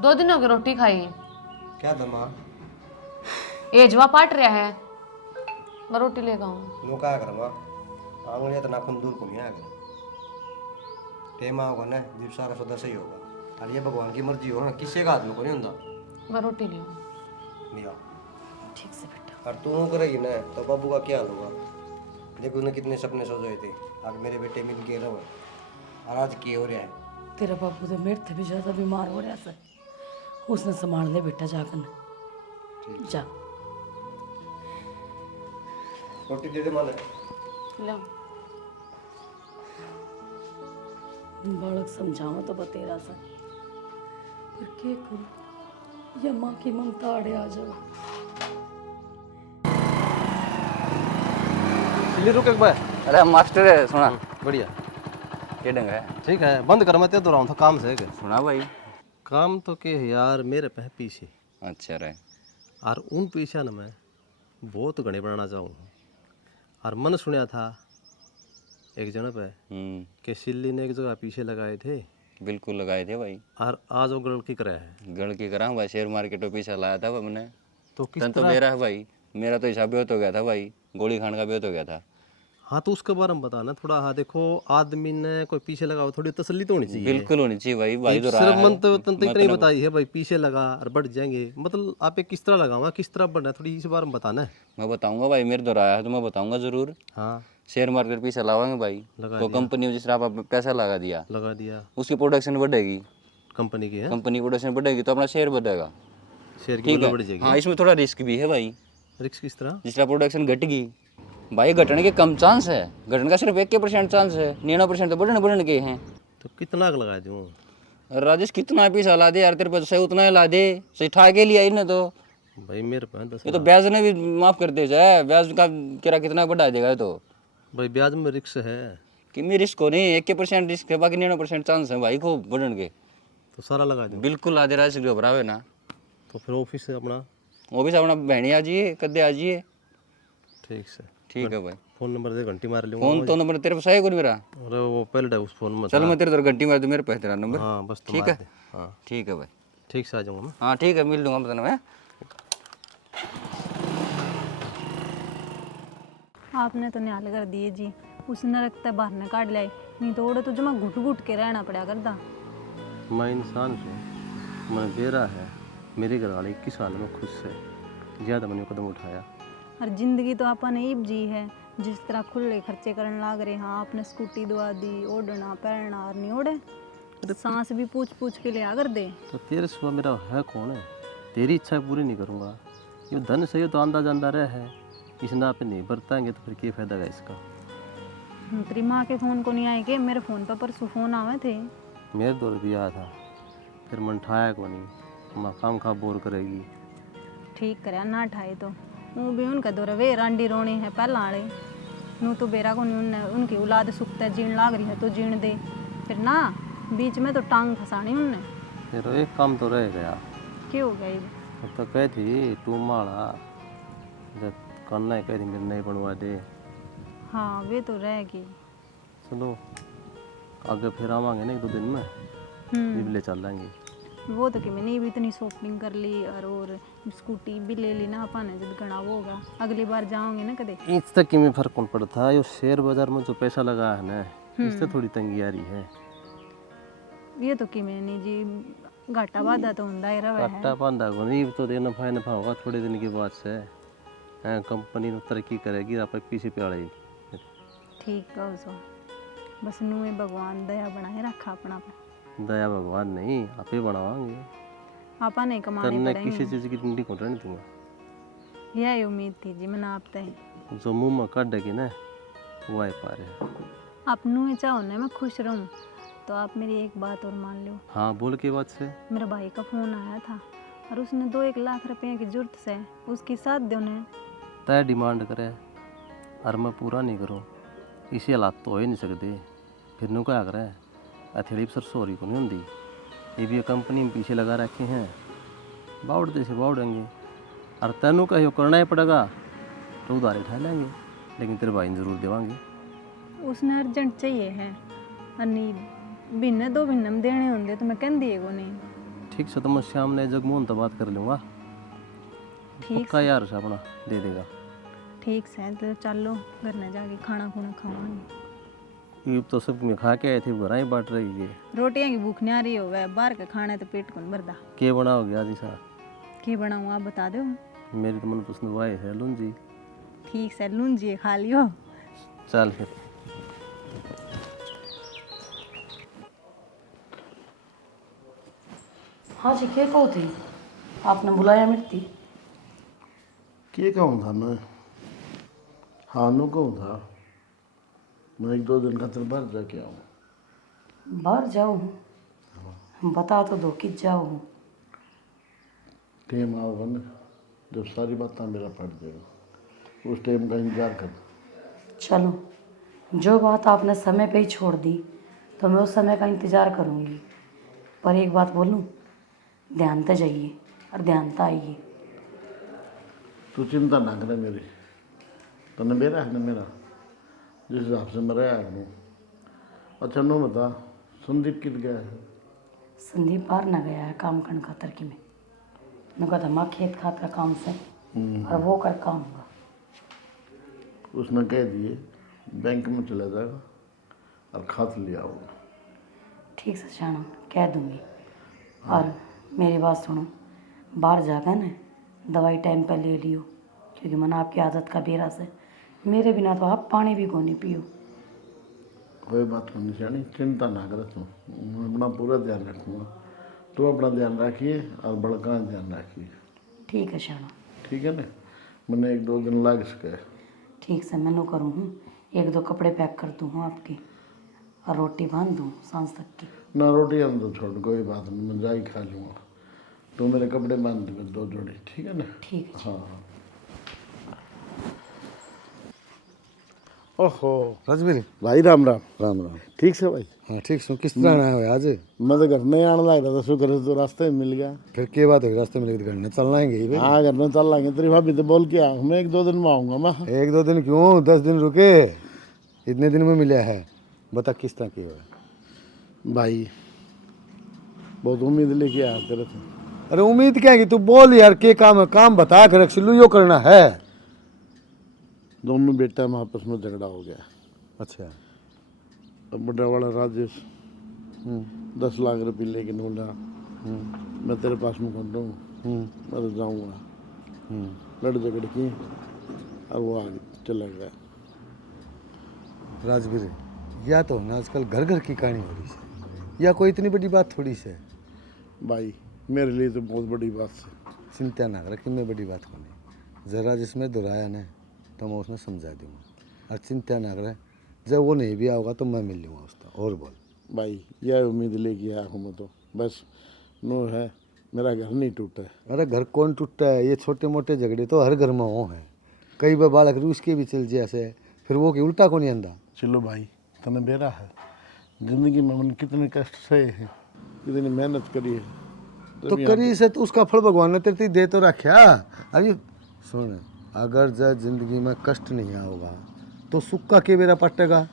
2 दिन हो गए रोटी खाई। क्या था माँ? एजवा पाट रहा है, मैं रोटी लेगा हूँ। नो क्या कर माँ, आंगलियाँ तो नाखून दूर को नहीं आएगा। टेमा होगा ना जब सारा सौदा सही होगा। और ये भगवान की मर्जी हो ना, किसी का हाथ में को नहीं होता। मैं रोटी लिया नहीं आओ ठीक से बेटा। और तू करेगी ना तो बाबू का क्या हाल होगा? देखो उन्हें कितने सपने सोचे थे, आज मेरे बेटे मिल के रहो और आज क्या हो रहा है। तेरा बापू तो मेरे से भी ज्यादा बीमार हो रहा है, उसने संभाल ले बेटा जाकर जा। रोटी दे दे माने। ले। बालक समझाओ तो बतेरा सा, पर क्या करूं, या माँ की ममता आड़े आ जाओ। चलिए रुक एक बार। अरे मास्टर है, सुना बढ़िया क्या ढंग है? ठीक है, बंद कर, मैं तो रहा हूँ, काम से है क्या? सुना भाई। काम तो के यार मेरे पे है पीछे, अच्छा रहे। और उन पीछा न मैं बहुत घने बनाना चाहूँ। और मन सुना था एक जन पे कि सिल्ली ने एक जगह पीछे लगाए थे। बिल्कुल लगाए थे भाई। और आज वो गड़ की करा है। गढ़ की करा भाई, शेयर मार्केट में पीछा लाया था मैंने। तो किस तन तो तरह? मेरा है भाई, मेरा तो हिसाब बेहत हो गया था भाई, गोली खान का बेहत हो गया था। हाँ तो उसके बारे में बताना थोड़ा। हाँ देखो, आदमी ने कोई पीछे लगा, थोड़ी तसल्ली तो होनी चाहिए। बिल्कुल होनी चाहिए भाई, भाई तो रहा सिर्फ है। मन तो इतना ही बताई है भाई, पीछे लगा और बढ़ जाएंगे। मतलब आप किस तरह लगाऊंगा, किस तरह बढ़ना है, थोड़ी इस बारे में बताना है। मैं बताऊंगा भाई, मेरे तो रहा है तो मैं बताऊंगा जरूर। हाँ शेयर मार्केट पीछे लगाएंगे भाई, तो कंपनी में जिस तरह आप पैसा लगा दिया, लगा दिया, उसकी प्रोडक्शन बढ़ेगी, कंपनी की है, कंपनी प्रोडक्शन बढ़ेगी तो अपना शेयर बढ़ेगा। शेयर की ठीक वैल्यू बढ़ है। जाएगी। हाँ, इसमें थोड़ा रिस्क भी है भाई। रिस्क किस तरह? जिस तरह प्रोडक्शन घट गई भाई, घटने के कम चांस है, घटने का सिर्फ 1% चांस है, 99% तो बढ़ने के हैं। तो कितना लगा दूँ? राजेश कितना पैसा ला दे यार, तेरे पास सही उतना ही ला दे, सही ठा के लिया ना तो। भाई मेरे पास 10 ये तो ब्याज ने भी माफ कर दे जाए, ब्याज का किरा कितना बढ़ा देगा ये तो। भाई ब्याज में रिस्क है। कि मेरी रिस्क हो नहीं, 1% रिस्क है, बाकी 99% चांस है भाई को बढ़ने के। तो सारा लगा दूँ? बिल्कुल आधे राजेश घबरावे ना। तो फिर ऑफिस से अपना बहनी आ जाइए, कदे आ जाइए। ठीक से। ठीक है भाई, फोन नंबर दे, घंटी मार लूँगा। फोन तो नंबर तेरे पास है कोई मेरा? अरे वो पहले उस फोन में चलो मैं तेरे तरह घंटी मार दूँ, मेरे पास तेरा नंबर। हाँ बस तो ठीक मार है। दे। हाँ ठीक है भाई, ठीक से आ जाऊँगा मैं। हाँ ठीक है, मिल लूँगा बताना मैं। आपने तो न्याल कर दिए जी, उस नरक ते बाहर ने काट लाए, नहीं तो ओड़े तो जमा घुट घुट के रहना पड़ा करता। मैं इंसान हूँ, मैं बेरा है, मेरे घर वाले 21 साल में खुश है, ज़्यादा मैंने कदम उठाया। और जिंदगी तो आपने ईब जी है, जिस तरह खुले खर्चे करने लाग रहे। हाँ आपने स्कूटी दवा दी, ओढ़ना पहनना और नहीं ओढ़े। सांस भी पूछ पूछ के लिया कर दे। तो तेरे सिवा मेरा है कौन है? तेरी इच्छा पूरी नहीं करूँगा। ये धन से ये तो आंदा जांदा रहा है, इस ना पे नहीं बरताएंगे तो फिर क्या फायदा है इसका? तेरी माँ के फोन को नहीं आए के? मेरे फोन पर परसों फोन आवे थे। मेरे दौर भी आया था, फिर मन ठाया को नहीं, माँ काम खा बोर करेगी। ठीक करे ना ठाए तो वो भी उनका दौर वे रांडी रोनी है पहला वाले नू तो बेरा को नहीं उनकी औलाद सुखता जीण लाग रही है तो जीण दे, फिर ना बीच में तो टांग फंसानी उनने। फिर एक काम तो रह गया। क्या हो गया? अब तो कही थी तू माड़ा जब करना है कही थी मेरे नहीं बनवा दे। हाँ वे तो रहेगी। चलो आगे फिर आवांगे ना 1-2 दिन में, भी ले चल लेंगे। वो तो कि मैंने भी इतनी शॉपिंग कर ली और स्कूटी भी ले ली ना अपन जब गणा वो होगा अगली बार जाओगे ना कदे। इस तक में फर्क कौन पड़ता है? ये शेयर बाजार में जो पैसा लगा है ना इससे थोड़ी तंगी आ रही है। ये तो कि मैंने जी घाटा वादा तो ਹੁੰਦਾ ही रहा है। घाटा बांधा को नहीं तो देना नफा होगा थोड़े दिन के बाद से। कंपनी तरक्की करेगी आप पीछे पे आड़ेगी। ठीक कहो सो, बस नुए भगवान दया बनाए रखा अपना पे। दया भगवान नहीं आप ही बनावांगे। आपा नहीं कमाने करने पड़ेंगे। किसी चीज की टिंडी को रहने दूंगा। यही उम्मीद थी जी मैंने आप तय। जो मुंह में काटेगी ना वो आए पा रहे। आप नुए चाहो ना मैं खुश रहूं तो आप मेरी एक बात और मान लो। हाँ बोल के बात से। मेरे भाई का फोन आया था और उसने 2-1 लाख रुपए की जरूरत से उसकी साथ दो ने। तय डिमांड करे और मैं पूरा नहीं करूँ इसी हालात तो हो ही नहीं सकते। फिर नु क्या करे अथेड़ी सर सॉरी को नहीं होंगी। ये भी कंपनी में पीछे लगा रखे हैं बाउड़ते से बाउड़ेंगे और तेनू कहो करना ही पड़ेगा तो उधारे उठा लेंगे लेकिन तेरे भाई ने जरूर देवांगे। उसने अर्जेंट चाहिए है अन्नी बिन्ने 2 महीने में देने होंगे तो मैं कह दिए को नहीं। ठीक से तो मैं शाम ने जगमोहन तो बात कर लूँगा। ठीक पक्का यार से अपना दे देगा। ठीक से तो चलो घर में जाके खाना खुना खावांगे। ये तो सब में खा के आए थे घर ही बांट रही है। रोटियां की भूख नहीं आ रही हो वह बाहर का खाना है तो पेट कौन भरदा। क्या बनाओगे आज सा? क्या बनाऊँ आप बता दो। मेरी तो मनपसंद वाई है लूंजी। ठीक से लूंजी खा लियो। चल फिर। हाँ जी क्या कहो थे? आपने बुलाया मिट्टी? के कहूँ था मैं? हाँ नु कहूँ था मैं 1-2 दिन खातिर बाहर जाके आऊँ। बाहर जाऊँ? बता तो दो कि जाऊँ। टाइम आओगा ना जब सारी बातें मेरा पड़ जाएगा उस टाइम का इंतजार कर। चलो जो बात आपने समय पे ही छोड़ दी तो मैं उस समय का इंतज़ार करूँगी। पर एक बात बोलूँ, ध्यान तो जाइए और ध्यान तो आइए। तू चिंता ना करे मेरी तने मेरा है ना मेरा जिस हिसाब से मैं रहा हूँ। अच्छा नो बता संदीप कित गया है? संदीप बाहर ना गया है काम करने खातर की में कहा था माँ खेत खात का काम से और वो कर काम हुआ। उसने कह दिए बैंक में चला जाएगा और खात लिया होगा। ठीक से शाना कह दूँगी। और मेरी बात सुनो, बाहर जाकर ना दवाई टाइम पर ले लियो क्योंकि मन आपकी आदत का बेरा से मेरे बिना तो आप पानी भी को नहीं पियो। कोई बात नहीं सियानी चिंता ना कर तू मैं अपना पूरा ध्यान रखूँगा। तू अपना ध्यान रखिए और बड़का ध्यान रखिए। ठीक है शाना। ठीक है ना मैंने 1-2 दिन लग सके। ठीक से मैं करूँ हूँ 1-2 कपड़े पैक कर दूँ आपके और रोटी बांध दूँ सांझ तक की। ना रोटी हम तो छोड़ कोई बात नहीं मैं जा ही खा लूँगा। तो मेरे कपड़े बांध दे 2 जोड़ी ठीक है ना? ठीक है। हाँ हाँ। ओहो राजवीर भाई राम राम। राम राम। ठीक से भाई? हाँ ठीक सो किस तरह आया हो आज? मैं तो घर नहीं आने लग रहा था शुक्र है तो रास्ते में मिल गया। फिर क्या बात होगी रास्ते में घर में चलना है? हाँ घर में चल लाएंगे तेरी भाभी तो बोल के आ मैं 1-2 दिन में आऊँगा मैं। 1-2 दिन क्यों 10 दिन रुके इतने दिन में मिला है। बता किस तरह की हो भाई बहुत उम्मीद लेके आया तेरे से। अरे उम्मीद क्या है कि तू बोल यार के काम है काम बता कर रख सिल्लू यो करना है। दोनों बेटा में आपस में झगड़ा हो गया। अच्छा अब बड़ा वाला राजेश 10 लाख रुपये लेके बोला मैं तेरे पास में खड़ा हूँ मैं तो जाऊँगा। लड़ झगड़ की और वो आगे चला गया। राजवीर या तो ना आजकल घर घर की कहानी हो रही है। या कोई इतनी बड़ी बात थोड़ी से है। भाई मेरे लिए तो बहुत बड़ी बात है। चिंता ना कर कि मैं बड़ी बात को नहीं, ज़रा जिसमें दोहराया ना तो मैं उसमें समझा दूँगा। और चिंता ना कर, जब वो नहीं भी आओगा तो मैं मिल लूँगा उसका। और बोल भाई यह उम्मीद लेके आया हूँ मैं तो, बस नो है मेरा घर नहीं टूटा है। अरे घर कौन टूटता है, ये छोटे मोटे झगड़े तो हर घर में हो हैं। कई बार बालक रूस के भी चल जैसे, फिर वो कि उल्टा को नहीं आंदा। चलो भाई तने बेरा है, जिंदगी में मैंने कितने कष्ट सहे हैं, कितनी मेहनत करी है, तो करी से तो उसका फल भगवान ने तेरे दे तो रखा। अभी सुन, अगर जब जिंदगी में कष्ट नहीं आओगा तो सुख का के बेरा पटेगा,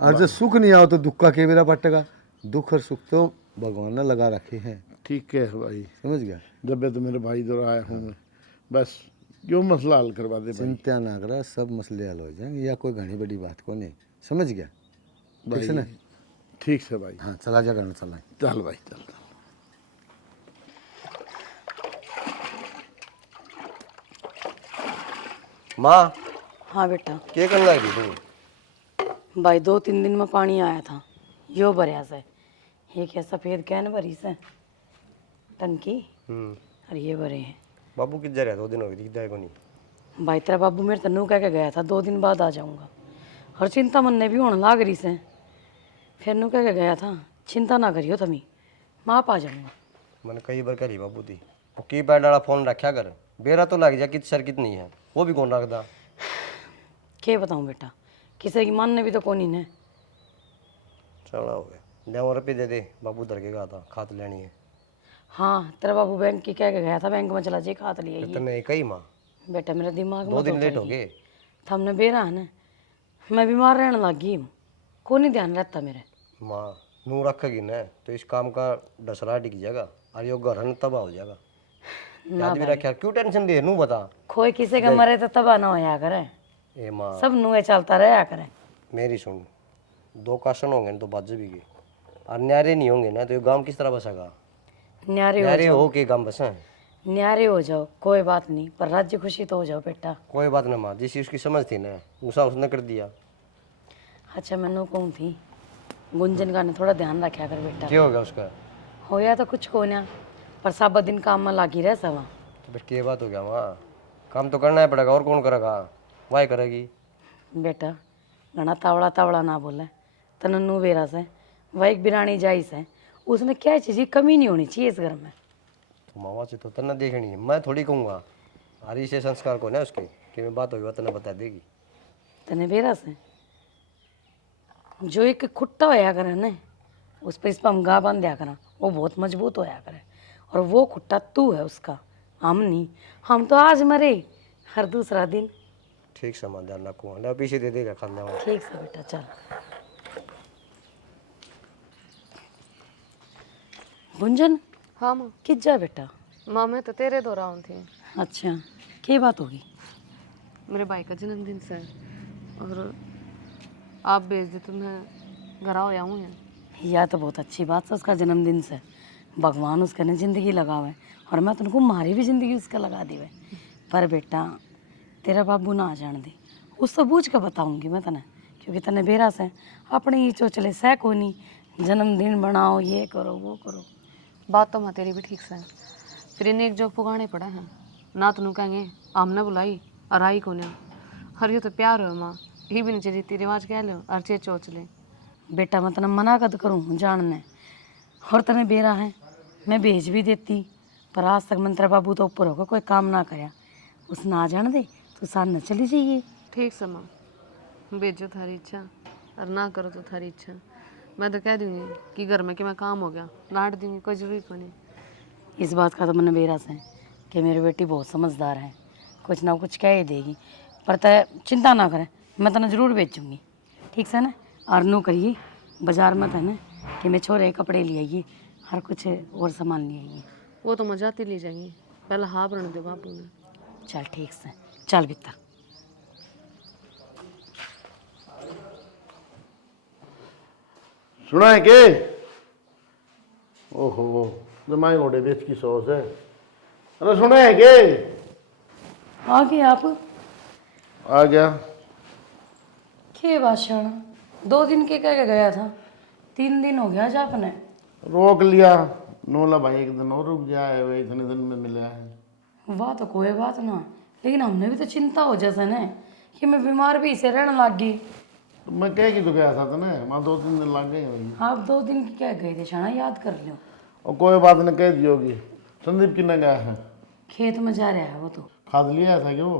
और जब सुख नहीं आओ तो दुख का के बेरा पटेगा। दुख और सुख तो भगवान ने लगा रखे हैं। ठीक है भाई, समझ गया। जब मैं तो मेरे भाई दौर आया हूँ मैं, बस क्यों मसला हल करवा दे भाई। चिंता ना करा, सब मसले हल हो जाएंगे, या कोई घनी बड़ी बात को नहीं। समझ गया। ठीक है ना? ठीक है भाई। हाँ चला जा करना, चला। चल भाई चल। माँ हाँ बेटा। क्या करना है तुम? भाई 2-3 दिन में पानी आया था, यो भरिया से। ये क्या सफ़ेद कैन भरी से टंकी, और ये भरे हैं। बाबू किधर है? 2 दिन हो गए दिखता है को नहीं। भाई तेरा बाबू मेरे तन्नू कह के गया था 2 दिन बाद आ जाऊंगा, और चिंता मन ने भी होने लाग रही से। फिर नू कह के गया था चिंता ना करियो तमी, मैं आप आ जाऊंगा। मैंने कई बार करी बाबू थी, वो कीपैड वाला फोन रखा कर, बेरा तो लग जा कित सर कितनी है, वो भी कौन रखता। क्या बताऊं बेटा, किसी की मानने भी तो कौन ही ने। चला हो गया, 10 रुपये दे दे, बाबू धर के कहा था खात लेनी है। हाँ तेरा बाबू बैंक की कह के गया था, बैंक में चला जे खात लिया ये। इतने कई माँ, बेटा मेरे दिमाग में 2 दिन तो लेट हो उतर गई। गए। हमने बेरा है ना, मैं बीमार रहने लग गई हूँ, को नहीं ध्यान रहता मेरे। माँ नू रखेगी न तो इस काम का डसरा टिक जाएगा, और यो घर न तबाह हो जाएगा। याद भी रखा, क्यों टेंशन दे, नू बता। कोई किसी का मरे तो तबाह ना होया करे, ए माँ सब नुए चलता रहा करे। मेरी सुन, 2 काशन होंगे न तो बाज भी गए, और न्यारे नहीं होंगे ना तो ये गांव किस तरह बसेगा। न्यारे हो न्यारे जाओ, हो के गांव बसे। न्यारे हो जाओ, कोई बात नहीं, पर राज्य खुशी तो हो जाओ बेटा। कोई बात ना माँ, जिसी उसकी समझ थी ना उसा उसने कर दिया। अच्छा मैनू कहूँ थी, गुंजन का ने थोड़ा ध्यान रखा कर बेटा। क्या होगा उसका? होया तो कुछ को ना, पर सब दिन काम में लागी रह सवा। तो फिर क्या बात हो गया माँ, काम तो करना ही पड़ेगा, और कौन करेगा? वाई करेगी। बेटा घना तावड़ा तावड़ा ना बोले, तनन्नू बेरा से वह एक बिरानी जाई से, उसने क्या चीज़ की कमी नहीं होनी चाहिए इस घर में। तो मावा से तो तना देखनी है, मैं थोड़ी कहूँगा। हरी से संस्कार को ना उसके कि मैं बात होगी वो तना बता देगी। तने बेरा से जो एक खुट्टा होया करे न, उस पर इस पर हम गा बांध दिया करा, वो बहुत मजबूत होया करे, और वो खुट्टा तू है उसका, हम नहीं। हम तो आज मरे हर दूसरा दिन। ठीक सामान ध्यान रखूँ, ना पीछे दे देगा खाना। ठीक से बेटा चल। गुंजन हाँ माँ। किस जा बेटा? माँ मैं तो तेरे दो रहा थी। अच्छा क्या बात होगी? मेरे भाई का जन्मदिन से, और आप भेज दे तो मैं घर आओ या हूँ। यह तो बहुत अच्छी बात है, उसका जन्मदिन से भगवान उसका ने ज़िंदगी लगावे, और मैं तुमको मारी भी ज़िंदगी उसका लगा दी है। पर बेटा तेरा बाबू ना आ जान दे, उससे बूझ के बताऊंगी मैं तने, क्योंकि तने बेरा से अपने ही चोचले सह को नहीं, जन्मदिन बनाओ ये करो वो करो। बात तो माँ तेरी भी ठीक से है, फिर इन्हें एक जोक पुगाने पड़ा है ना, तुम कहेंगे आमने बुलाई और आई को ना। हर ये तो प्यार हो माँ, ये भी नीचे रीति रिवाज कह लो और चे चोच ले। बेटा मैं तने मना कद करूँ जानने, और तने बेरा है मैं भेज भी देती, पर आज तक मंत्रा बाबू तो ऊपर होकर कोई काम ना कराया, उसने आ जाने दे तो साथ न चली जाइए। ठीक से माँ, भेजो थारी इच्छा, और ना करो तो थारी इच्छा। मैं तो कह दूँगी कि घर में कि मैं काम हो गया, डांट दूँगी, कोई जरूरी को नहीं। इस बात का तो मैंने बेरा से कि मेरी बेटी बहुत समझदार है, कुछ ना कुछ कह ही देगी, पर तय चिंता ना करे, मैं तने जरूर बेचूंगी। ठीक से ना, और नू करिए बाजार में था ना कि मैं छोरे कपड़े ले आइए, हर कुछ और सामान ले आइए। वो तो मजाती ले जाएंगी, पहले हाँ बन दो बापू ने। चल ठीक से, चल भीतर। सुना है के? ओहो जमाई घोड़े बेच की सॉस है। अरे सुना है के? आ गए आप? आ गया। के भाषण 2 दिन के कह के गया था, 3 दिन हो गया जा अपने। रोक लिया, नोला भाई एक दिन और रुक जाए, वे इतने दिन में मिला है। वाह तो कोई बात ना, लेकिन हमने भी तो चिंता हो जैसे ना कि मैं बीमार भी इसे रहने लग गई। तो मैं कह के तो गया था ना, वहाँ 2-3 दिन लग गए भाई। आप 2 दिन की क्या गए थे शाना, याद कर लो। और कोई बात नहीं, कह दी होगी। संदीप किन्ने गया है? खेत में जा रहा है वो तो। खाद लिया था कि वो?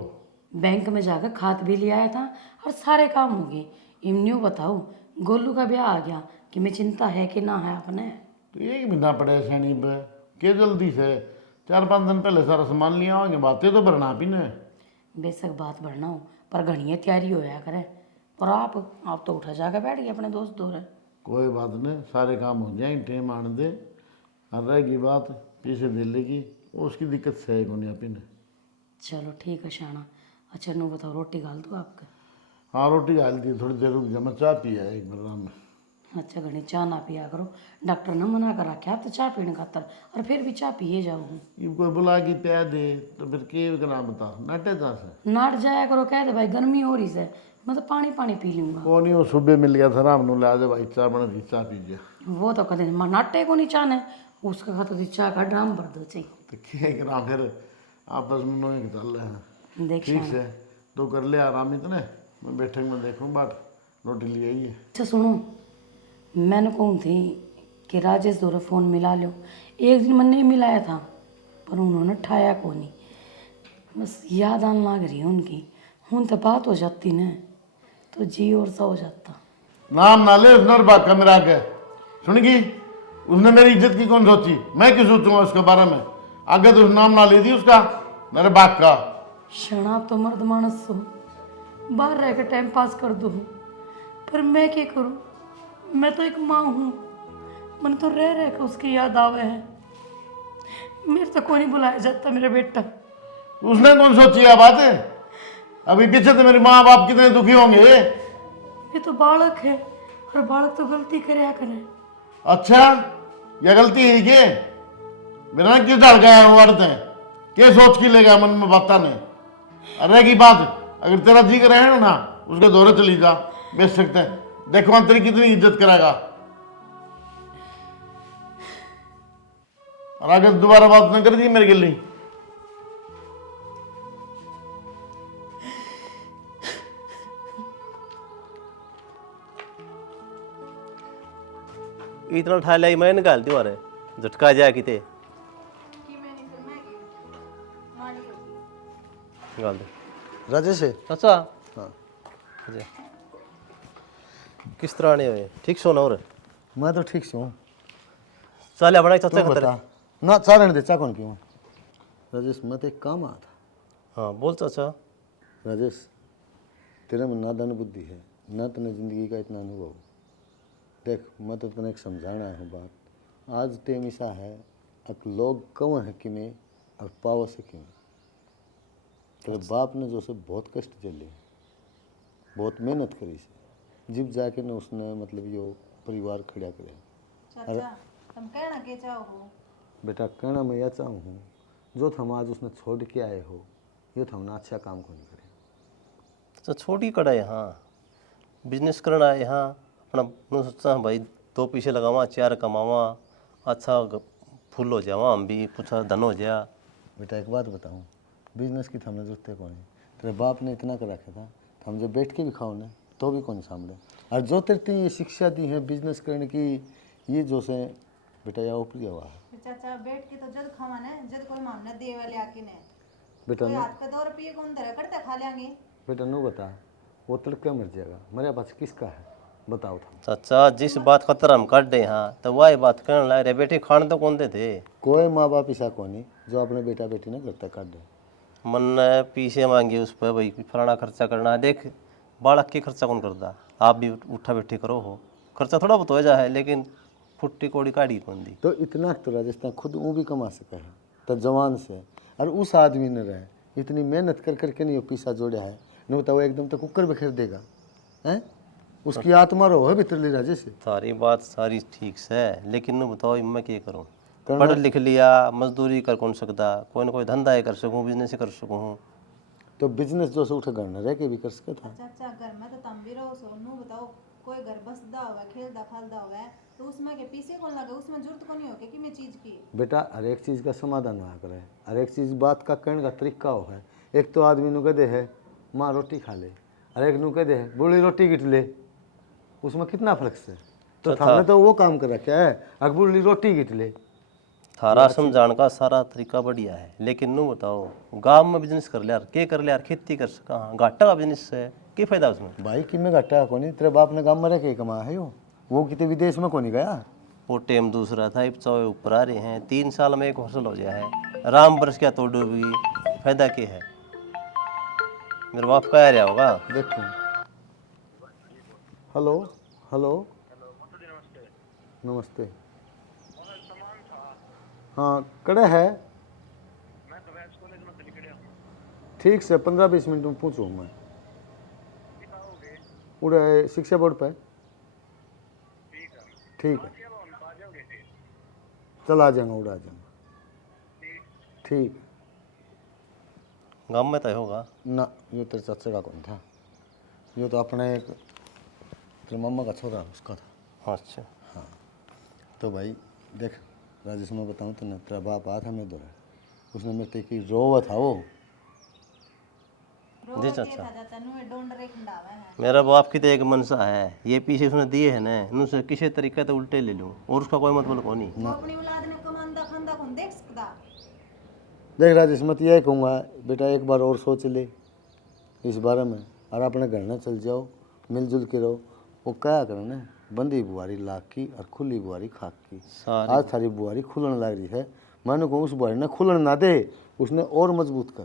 बैंक में जाकर खाद भी ले आया था और सारे काम हो गए। इमन्यू बताओ, गोलू का ब्याह आ गया कि मैं चिंता है कि ना है अपने। तो एक महीना पड़े सैनी पे, के जल्दी से 4-5 दिन पहले सारा सामान लिया होंगे, बातें तो भरना पीने। बेशक बात बढ़ना हो पर घड़िया तैयारी होया करे। और आप तो उठा जाकर बैठ गए अपने दोस्त दौरे। कोई बात नहीं, सारे काम हो जाएंगे, टाइम आने दे। और रहेगी बात पीछे दिल्ली की, उसकी दिक्कत से है कौन पीने। चलो ठीक है शाना। अच्छा नो बताओ, रोटी गाल दो आपके? हाँ रोटी डाल दी, थोड़ी देर रुक जा, मैं चाय पिया एक बार में। अच्छा घनी चाय ना पिया करो, डॉक्टर ने मना कर रखा आप तो चाय पीने खातर, और फिर भी चाय पिए जाओ। ये कोई बुला के प्या दे तो फिर के करना बता, नाटे जा से नाट जाया करो, कह दे भाई गर्मी हो रही से, मैं तो पानी पानी पी लूँगा। वो नहीं, वो सुबह मिल गया था राम नु, ले आ जा भाई चाय बना दी, चाय पीजिए। वो तो कदे नाटे को नहीं चाहने, उसका खातर चाय का ड्राम भर दो चाहिए। तो क्या करा फिर, आपस में नोए के चल रहे हैं। देख ठीक से तो कर ले आराम इतने, मैं बैठक में देखूँ बाट रोटी ले आई है। अच्छा सुनो, मैंने कहूँ थी कि राजेश दौरे फ़ोन मिला लो। एक दिन मैंने मिलाया था पर उन्होंने ठाया को नहीं, बस याद आने लग रही है उनकी। हूँ तो बात हो जाती न तो जी और सा हो जाता। नाम ना ले उस नरबाग का मेरा के, सुनेगी? उसने मेरी इज्जत की कौन सोची, मैं क्यों सोचूंगा उसके बारे में? आगे तो नाम ना ले दी उसका, नरबाग का। शराब तो मर्द मानस हो, बाहर रह कर टाइम पास कर दो, पर मैं क्या करूं? मैं तो एक माँ हूँ, मन तो रह रह कर उसकी याद आवे है। मेरे तो कोई नहीं बुलाया जाता मेरा बेटा। उसने कौन सोची है बात है? अभी पीछे तो मेरे माँ बाप कितने दुखी होंगे। ये तो बालक है और बालक तो गलती करे करे। अच्छा, यह गलती है क्या? बिना क्यों डर गया वो औरत है, क्या सोच के ले गया मन में बात ने? अरे की बात, अगर तेरा जी कर रहे ना उसके दौरे चली जा, बेच सकते हैं। देखो हम तेरी कितनी इज्जत करेगा। और अगर दोबारा बात न कर दी मेरे गिल्ली, इतना ठा लाई मैं निकाल दी मारे झटका जाए किते निकाल दे। राजेश है? अच्छा हाँ अच्छा, किस तरह नहीं हुए? ठीक सो ना? और मैं तो ठीक से हूँ। चल अपना तू चाचा बता ना, चाय रहने दे, चाय कौन पीऊँ? राजेश मैं तो एक काम आया था। हाँ बोल चाचा। राजेश तेरे में नादान बुद्धि है, ना तेने जिंदगी का इतना अनुभव। देख मैं तो तेने एक समझाना आया हूँ बात। आज टाइम ऐसा है, अब लोग कौन है कि मैं और पाव से कि मैं। तेरे बाप ने जो से बहुत कष्ट झेले, बहुत मेहनत करी से, जिब जाके न उसने मतलब यो परिवार खड़ा करे। चाचा तुम कहना के चाहो? बेटा कहना मैं यह चाहूँ हूँ, जो थम आज उसने छोड़ के आए हो, ये थमना अच्छा काम को नहीं करे। अच्छा छोटी कड़ा यहाँ बिजनेस करना है, यहाँ अपना मैं सोचता हूँ भाई 2 पैसे लगावा, 4 कमावा, अच्छा फुल हो जावा, हम भी कुछ धन हो जाए। बेटा एक बात बताऊँ, बिजनेस की हमने जरूरत कौन है? तेरे बाप ने इतना कर रखा था, हम जब बैठ के भी खाओ ना तो भी कौन सामने। और जो तेरे ये शिक्षा दी है बिजनेस करने की, ये जो से बेटा या ऊपरी हुआ है। चाचा बैठ के तो जद खावा ने, जद कोई मामला दे वाले आके ने बेटा कोई हाथ का 2 रुपये कौन धरा करते खा लेंगे। बेटा नो बता, वो तड़का मर जाएगा, मेरे पास किसका है बताओ था। चाचा जिस बात खतर हम कर दे हाँ तो वही बात कहने लग रहे, बेटे खाने तो कौन दे थे? कोई माँ बाप ऐसा कौन नहीं जो अपने बेटा बेटी ने करता काट दे। मन ने पीछे मांगे उस पर भाई फलाना खर्चा करना है। देख बालक के खर्चा कौन करता? आप भी उठा बैठे करो हो, खर्चा थोड़ा बहुत हो जाए है, लेकिन फुट्टी कोड़ी काढ़ी कौन दी? तो इतना तो राजस्थान खुद वो भी कमा सके है तो जवान से, और उस आदमी ने रहे इतनी मेहनत कर करके नहीं पैसा जोड़ा है, नहीं बताओ एकदम तो कुकर बिखेर देगा हैं? उसकी आत्मा रो है भीतर राजेश। सारी बात सारी ठीक है, लेकिन न बताओ मैं क्या करूँ? पढ़ लिख लिया, मजदूरी कर कौन सकता, कोई ना कोई धंधा ही कर सकूँ, बिजनेस ही कर सकूँ। तो बिजनेस जो से उठे घर न रह के भी कर सकता था। चाचा घर में तो तुम भी रहो सो, नू बताओ कोई घर बसदा हुआ खेलदा खालदा हुआ तो उसमें के पीछे कौन लगे, उसमें जरूरत को नहीं हो कि मैं चीज की। बेटा हर एक चीज़ का समाधान हुआ करे, हर एक चीज़ बात का कहने का तरीका हो है। एक तो आदमी नु कहते है माँ रोटी खा ले, और एक नु कहते है बोली रोटी गिट ले, उसमें कितना फर्क से। तो थाने तो वो काम कर रखा है, अकबुली रोटी गिट ले। थारा समझाने का सारा तरीका बढ़िया है, लेकिन नु बताओ गांव में बिजनेस कर ले यार, के कर ले यार, खेती कर सका घाटा का बिजनेस है, के फायदा उसमें। भाई कि में घाटा को नहीं, तेरे बाप ने गाँव में रह के कमाया है वो कितने विदेश में को नहीं गया। वो टाइम दूसरा था, अब चौवे ऊपर आ रहे हैं, 3 साल में एक फसल हो गया है, राम बरस क्या तो डूबेगी, फायदा क्या है। मेरे बाप का आ रहा होगा। देखो हेलो हेलो नमस्ते। हाँ कड़े है, ठीक से 15-20 मिनट में पूछूँ मैं। उड़े शिक्षा बोर्ड पे। ठीक है चल आ जाऊंगा, उड़ा जाऊंगा। ठीक गाँव में तो होगा ना, ये तेरे चाचा का कौन था, ये तो अपने एक तेरे मम्मा का छोरा उसका था। अच्छा हाँ तो भाई देख राजेश, मैं बताऊँ तो ना, तेरा बाप आया था मेरे दौरा, उसने मेरे ते की रोवा था वो। जी चाचा, मेरा बाप की तो एक मनसा है, ये पीछे उसने दिए है ना, उनसे किसी तरीके से उल्टे ले लूँ और उसका कोई मतलब कौन नहीं। अपनी औलाद ने कमांदा खांदा कौन देख सकता। देख राजेश, मैं तो यही कहूँगा बेटा, एक बार और सोच ले इस बारे में, और अपने घर में चल जाओ, मिलजुल के रहो। वो क्या करो ना, बंदी बुआरी लाख की और खुली बुआरी खाक की। आज थारी बुआरी खुलन लग रही है, मैंने कहूँ उस बुआरी ने खुलन ना दे, उसने और मजबूत कर।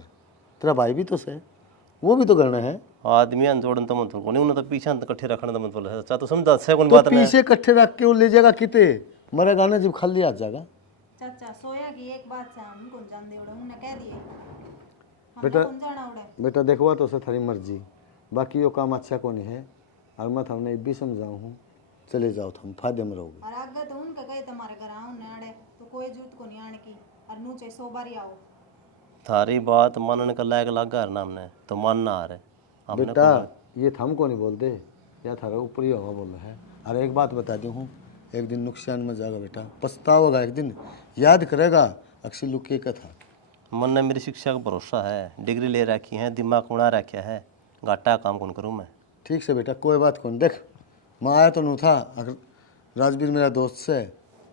तेरा भाई भी तो से, वो भी तो करना है। आदमी जोड़न तो मतलब कोनी, उन्हें तो पीछे इकट्ठे रखने तो मतलब है। चाचा तो समझा से कौन तो बात नहीं। पीछे इकट्ठे रख के वो ले जाएगा किते, मरे गाने जब खाली आ जाएगा। चाचा सोया की एक बात से हम कौन जान दे उड़े, उन्हें कह दिए बेटा कौन जाना उड़े। बेटा देखवा तो से थारी मर्जी, बाकी यो काम अच्छा को नहीं है, और मैं हमने भी समझाऊँ हूँ, चले जाओ तुम फायदे में रहोगे। और आगे तो उनका कहे तुम्हारे घर आओ न आड़े तो कोई जरूरत को नहीं आने की, और नू चाहे 100 बारी आओ। थारी बात मानने का लायक लगा है ना हमने, तो मानना आ रहे बेटा ये थम को नहीं बोलते, या थारा ऊपर ही हवा बोल रहा है। और एक बात बता दी हूँ, एक दिन नुकसान में जाएगा बेटा, पछताओगा एक दिन, याद करेगा अक्सर लुके का था। मन ने मेरी शिक्षा का भरोसा है, डिग्री ले रखी है, दिमाग उड़ा रखा है, घाटा काम कौन करूँ मैं। ठीक से बेटा, कोई बात कौन। देख मैं आया तो नहीं था, अगर राजवीर मेरा दोस्त से,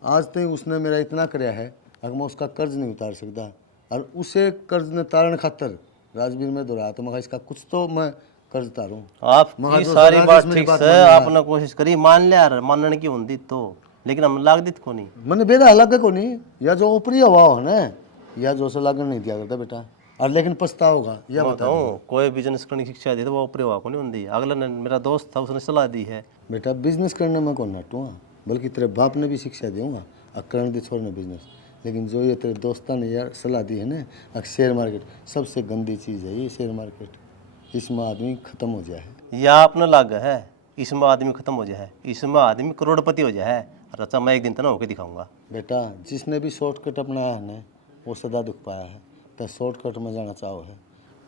आज तक उसने मेरा इतना कराया है, अगर मैं उसका कर्ज नहीं उतार सकता, और उसे कर्ज ने तारण खातर राजवीर में दोहराया, तो मैं इसका कुछ तो मैं कर्ज उतारूँ। आपकी सारी बात ठीक से, आपने कोशिश करी मान लिया यार, मानने की होती तो, लेकिन हम लाग दी को नहीं। मैंने बेरा अलग को नहीं, या जो ऊपरी हवा हो ना, या जो से लागन नहीं दिया करता बेटा, और लेकिन पछताओगा। या बताऊँ कोई बिजनेस करने की शिक्षा दी तो वो ऊपरी हवा को नहीं होती। अगला ने मेरा दोस्त था, उसने सलाह दी है। बेटा बिजनेस करने में कौन नटूँगा, बल्कि तेरे बाप ने भी शिक्षा दूंगा और करने दी छोड़ने बिजनेस। लेकिन जो ये तेरे दोस्तों ने यार सलाह दी है ना, शेयर मार्केट सबसे गंदी चीज़ है ये शेयर मार्केट, इसमें आदमी ख़त्म हो जाए है। या आपने लाग है, इसमें आदमी खत्म हो जाए, इसमें आदमी करोड़पति हो जाए। अच्छा मैं एक दिन तो ना होके दिखाऊंगा। बेटा जिसने भी शॉर्टकट अपनाया है ना, वो सदा दुख पाया है, तो शॉर्टकट में जाना चाहो है।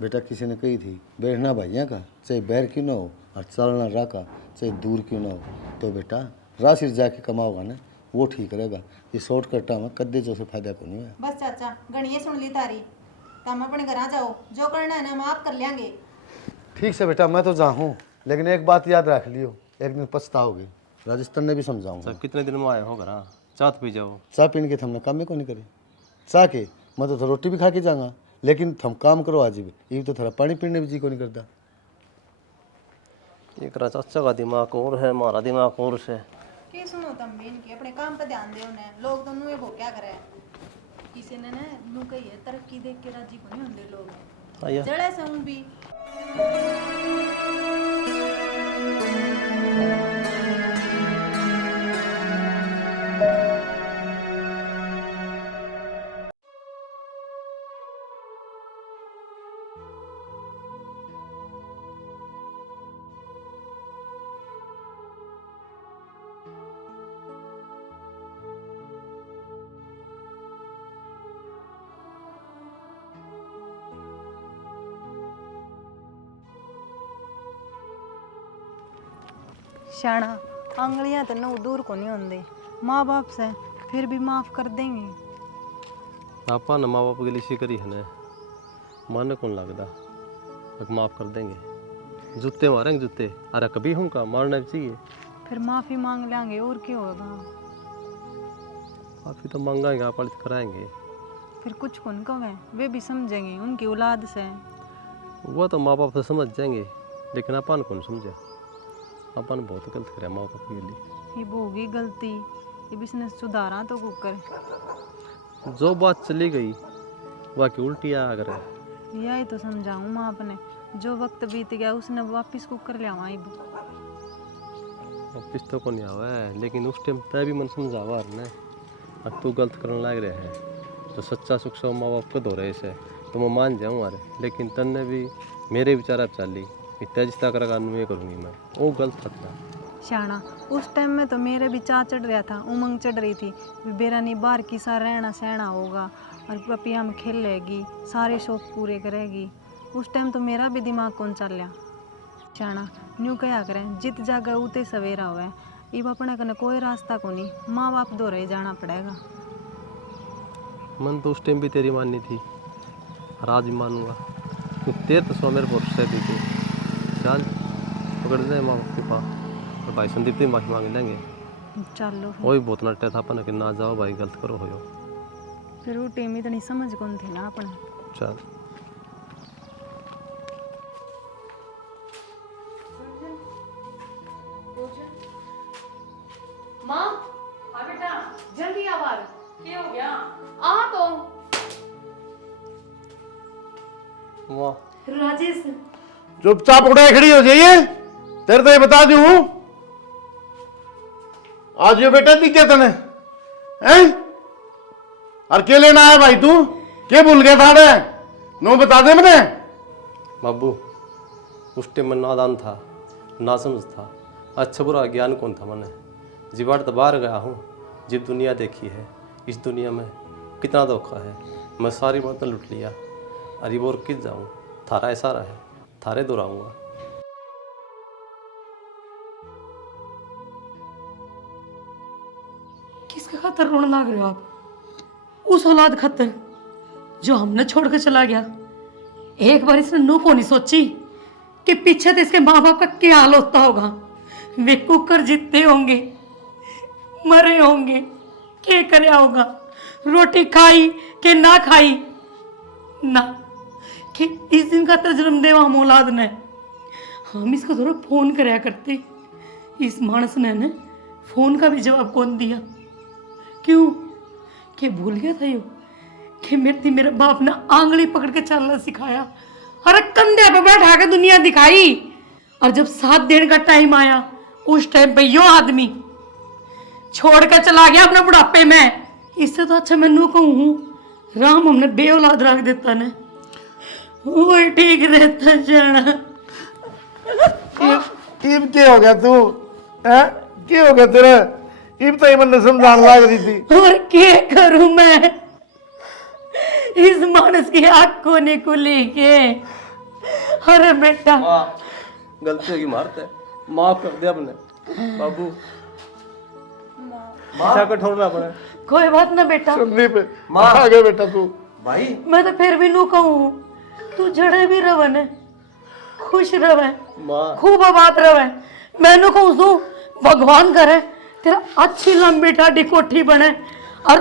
बेटा किसी ने कही थी, बैठना भैया का चाहे बैर क्यों ना हो, और चलना राह का चाहे दूर क्यों ना हो, तो बेटा राह सिर जाके कमाओगा ना, वो ठीक रहेगा। ये शॉर्टकट में कद्दे जो से फायदा को नहीं है। बस चाचा गणिये सुन ली तारी, तुम अपने घर आ जाओ, जो करना है ना हम आप कर लेंगे। ठीक से बेटा, मैं तो जाऊँ, लेकिन एक बात याद रख लियो, एक दिन पछताओगे। राजस्थान ने भी समझाऊंगा। कितने दिन में आए हो घर, चाह पी जाओ। चाह पीने के हमने काम ही को नहीं करे, चाह के मैं तो रोटी भी खा के जाऊँगा, लेकिन थम काम करो आज भी, ये तो थोड़ा पानी पीने भी जी को नहीं करता। एक चाचा का दिमाग और है, हमारा दिमाग और से। के सुनो तुम भी इनके, अपने काम पे ध्यान दो ने, लोग तो नुए को क्या करे, किसी ने ना नु कही है तरक्की देख के राजी को नहीं होंगे लोग, जड़े से हूं भी। श्याणा आंगलियां तो नौ दूर को नहीं होंगे, माँ बाप से फिर भी माफ कर देंगे। आपा न माँ बाप के लिए सी करी है ना, माने कौन लगता माफ कर देंगे। जूते मारेंगे जूते, अरे कभी हूँ का मारना भी चाहिए। फिर माफी मांग लेंगे और क्या होगा। माफी तो मांगेंगे, आप कराएंगे। फिर कुछ कौन कहें, वे भी समझेंगे, उनकी औलाद से। वो तो माँ बाप तो समझ जाएंगे, लेकिन अपन कौन समझा। अपन बहुत गलत करे माँ बाप के लिए। ये होगी गलती, ये बिजनेस सुधारा तो कुकर। जो बात चली गई वह की उल्टी आ करे। यही तो समझाऊं माँ अपने, जो वक्त बीत गया उसने वापिस कुकर ले आवा। वापिस तो कौन आवा है, लेकिन उस टाइम तय भी मन समझावा ने। अब तू गलत करने लग रहा है, तो सच्चा सुख सब माँ बाप को दो रहे से तो मैं मान जाऊँ अरे, लेकिन तन्ने भी मेरे विचार अब चाली इतना जितना करेगा ये करूँगी मैं, वो गलत करना। श्याणा उस टाइम में तो मेरे भी चाह चढ़ रहा था, उमंग चढ़ रही थी, बेरा नहीं बाहर की सा रहना सहना होगा और पपिया में खेलेगी, सारे शौक पूरे करेगी। उस टाइम तो मेरा भी दिमाग कौन चल रहा। श्याणा न्यू क्या करें, जित जागा उते सवेरा हुआ है, इब अपने कने कोई रास्ता को नहीं, माँ बाप दो रहे जाना पड़ेगा। मन तो उस टाइम भी तेरी माननी थी, आज भी मानूंगा। तो तेरे तो सौ मेरे भरोसे भी थी। चल पकड़ दे माँ बाप के पास, और भाई संदीप भी माफी मांग लेंगे। चलो वही बहुत नट्टे था अपन कि ना जाओ भाई गलत करो हो। फिर वो टेम इतनी समझ कौन थी ना अपने। चल माँ हाँ बेटा जल्दी आ बाहर। क्या हो गया? आ तो वाह राजेश चुपचाप उड़ा खड़ी हो जाइए, तेरे तो ये बता दूं आज ये बेटा दिखे तने हैं? और क्या लेना आया भाई तू? क्या भूल गया था रे? नो बता दे मैंने। बाबू उस टाइम मैं नादान था, ना समझ था, अच्छा बुरा ज्ञान कौन था मैंने। जीवाड़ तो बाहर गया हूँ, जिब दुनिया देखी है, इस दुनिया में कितना धोखा है। मैं सारी बातें लुट लिया, अरे वो और किस जाऊँ, थारा ऐसा रहा है, थारे दोहराऊँगा। किसके खातर रोने लग रहे हो आप? उस औलाद खातर जो हमने छोड़ कर चला गया। एक बार इसने नू को नहीं सोची कि पीछे तो इसके माँ बाप का क्या हाल होता होगा। वे कुकर जीतते होंगे, मरे होंगे, क्या करया होगा, रोटी खाई के ना खाई ना, कि इस दिन का तो जन्म देवा हम औलाद ने। हम इसको थोड़ा फोन कराया करते, इस मानस ने फोन का भी जवाब कौन दिया। क्यों कि भूल गया था यो कि मेरे बाप ने आंगली पकड़ के चलना सिखाया, अरे कंधे पे बैठा के दुनिया दिखाई। और जब 7 दिन का टाइम आया, उस टाइम पे यो आदमी छोड़ कर चला गया अपने बुढ़ापे में। इससे तो अच्छा मैं नू कहूँ राम हमने बे औलाद रख देता ने, वही ठीक रहता जाना। इब क्या हो गया तू? हैं? क्या हो गया तेरा? इब तो मैंने समझाने लग रही थी। और क्या करूं मैं, इस मानस की आँख को नहीं खुली के। अरे बेटा गलती होगी, मारते माफ कर दे अपने बाबू, पीछा कठोरना पड़े। कोई बात ना बेटा, संदीप आ गया बेटा तू। भाई मैं तो फिर भी नू कहूँ तू जड़े भी रवे, खुश रवे, माँ खूब आबाद रवे। मैनू कहूँ तू भगवान करे तेरा अच्छी लंबी ठाडी कोठी बने और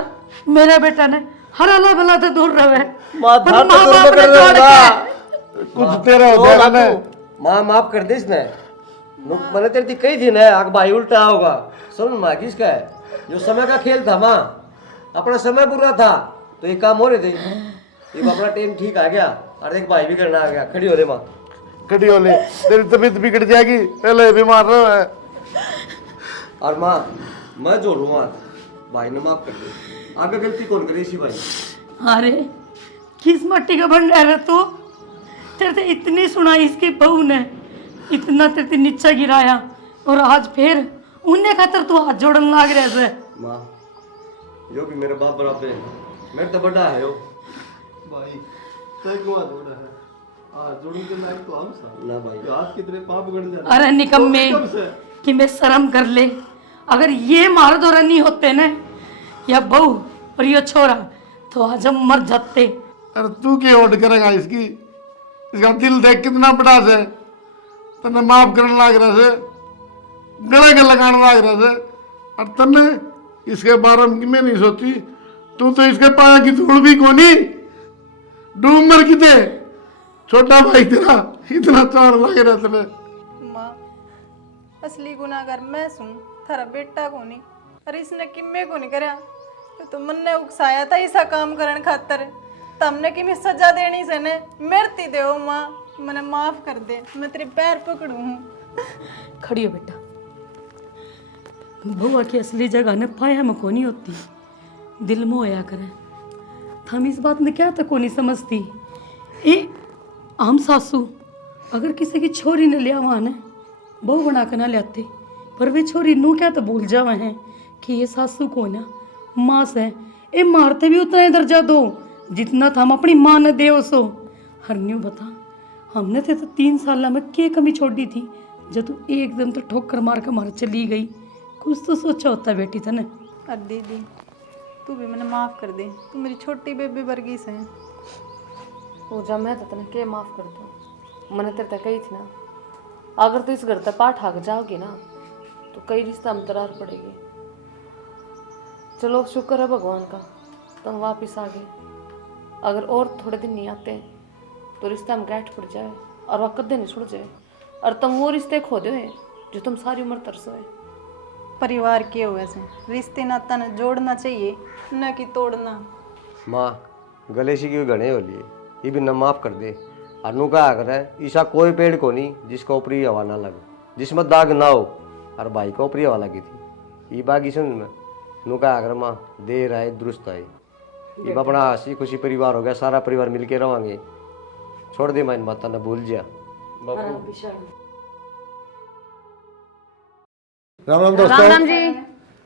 मेरे बेटा ने हराला भला तो दूर रवे। माँ पर माँ बाप ने छोड़ के कुछ तेरा हो गया ना। माँ माफ कर दे इसने, मैंने तेरे थी कही थी ना आग भाई उल्टा होगा। समझ माँ किसका है, जो समय का खेल था माँ, अपना समय बुरा था तो ये काम हो रहे थे, ये अपना टाइम ठीक आ गया और एक भाई भी करना आ गया। खड़ी हो रे माँ, खड़ी हो ले, तेरी तबीयत बिगड़ जाएगी, पहले बीमार रहा है। और माँ मैं जोड़ूंगा, भाई ने माफ कर दे, आगे गलती कौन करे इसी भाई। अरे किस मट्टी का भंडार है तू, तेरे से इतनी सुनाई इसकी बहू ने, इतना तेरे नीचा गिराया और आज फिर उन्हें खातर तू हाथ जोड़न लाग रहा है। माँ यो भी मेरे बाप बराबर है, मेरे तो बड़ा है यो भाई, तय क्यों हाथ जोड़ा है? जोड़ने के लायक तो हम सब ना भाई। हाथ कितने पाप गड़ जाते। अरे निकम्मे, कि मैं शर्म कर ले। अगर ये मर्द और नहीं होते ना, या बहू और ये छोरा, तो आज हम मर जाते। अरे तू क्या होट करेगा इसकी? इसका दिल देख कितना बड़ा से, तने माफ करने लाग रहा से, गले के लगाने लाग रहा से, और तने इसके बारे में मैं नहीं सोची। तू तो इसके पाया की धूल भी कोनी, डूब मर किते। छोटा भाई तेरा इतना चार लग रहा तने। माँ असली गुनाहगार मैं सुन, थारा बेटा को नहीं, अरे इसने किम्मे को नहीं करया। तो मन ने उकसाया था ऐसा काम करने खातर, तमने कि मैं सजा देनी से ने मरती दे माँ, मैंने माफ कर दे, मैं तेरे पैर पकड़ू हूँ। खड़ी हो बेटा। बउआ की असली जगह ने पाया में कोनी होती, दिल में होया करे। हम इस बात में क्या तक को नहीं समझती। ए हम सासू अगर किसी की छोरी ने लिया वहाँ ने बहू बना कर ना लाते, पर वे छोरी नू क्या तो भूल जावे हैं कि ये सासू को ना माँ से। ए मारते भी उतना ही दर्जा दो जितना था हम अपनी माँ ने दे सो। हरन्यू बता, हमने तो 3 साल में क्या कमी छोड़ दी थी, जब तू एकदम तो ठोकर मार कर मार चली गई। कुछ तो सोचा होता बेटी था ना। अरे दीदी तू भी मैंने माफ कर दे, तू मेरी छोटी बेबी वर्गी से है। पूजा मैं तो तने के माफ कर दूँ, मैंने तेरे तक कही थी ना, अगर तू इस घर तक पाठ हाक जाओगी ना तो कई रिश्ता में दरार पड़ेगी। चलो शुक्र है भगवान का, तुम वापिस आ गए। अगर और थोड़े दिन नहीं आते तो रिश्ता में गांठ पड़ जाए और वह कदे नहीं छुड़ जाए, और तुम वो रिश्ते खो दो जो तुम सारी उम्र तरसोए। परिवार के हो वैसे रिश्ते नाता न जोड़ना चाहिए, न कि तोड़ना। माँ गले से क्यों घने हो लिए, ये भी न माफ कर दे। अनु का आगर है ईसा कोई पेड़ को नहीं जिसका ऊपरी हवा ना लगे, जिसमें दाग ना हो। और भाई को ऊपरी हवा लगी थी, ये बागी सुन में नु का आगर माँ देर आए दुरुस्त आए। ये अपना हंसी खुशी परिवार हो गया, सारा परिवार मिलके रहोगे। छोड़ दे मैं इन बातों ने भूल जा। राम राम दोस्तों। राम राम जी।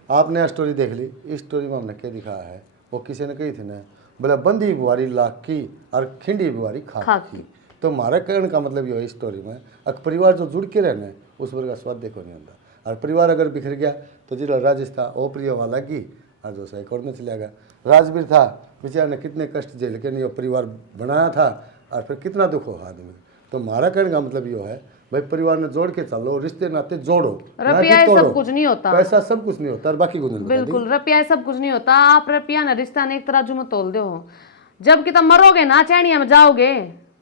आपने स्टोरी देख ली। इस स्टोरी में हमने क्या दिखाया है, वो किसी ने कही थी ना, बोला बंदी बुआरी लाख की और खिंडी बुआरी खाक की। तो हमारा कहने का मतलब ये है इस स्टोरी में, अगर परिवार जो जुड़ के रहना है उस पर का स्वाद देखो नहीं होता। और परिवार अगर बिखर गया तो जिला राजेश था वो प्रिय वाला की और जो सही कोर्ट में चला गया। राजवीर था बेचारे ने कितने कष्ट झेल के नहीं परिवार बनाया था, और फिर कितना दुख हो आदमी। तो हमारा कहने का मतलब ये है भाई परिवार ने जोड़ के चलो, रिश्ते नाते जोड़ो, रुपया सब कुछ नहीं होता, पैसा सब कुछ नहीं होता, और बाकी कुछ नहीं। बिल्कुल रुपया सब कुछ नहीं होता। आप रुपया ना रिश्ता ने एक तराजू में तोल दो, जब कि तुम मरोगे ना चैनिया में जाओगे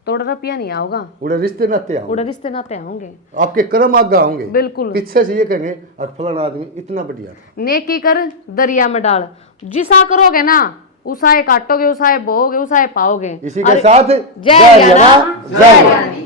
तो रुपया नहीं आओगा, उड़े रिश्ते नाते आओगे, उड़े रिश्ते नाते होंगे, आपके कर्म आगे होंगे। बिल्कुल पीछे से ये कहेंगे और फलाना आदमी इतना बढ़िया। नेकी कर दरिया में डाल, जिसा करोगे ना उसाए काटोगे, उसाए बोओगे, उसाए पाओगे। इसी के साथ जय जय राम, जय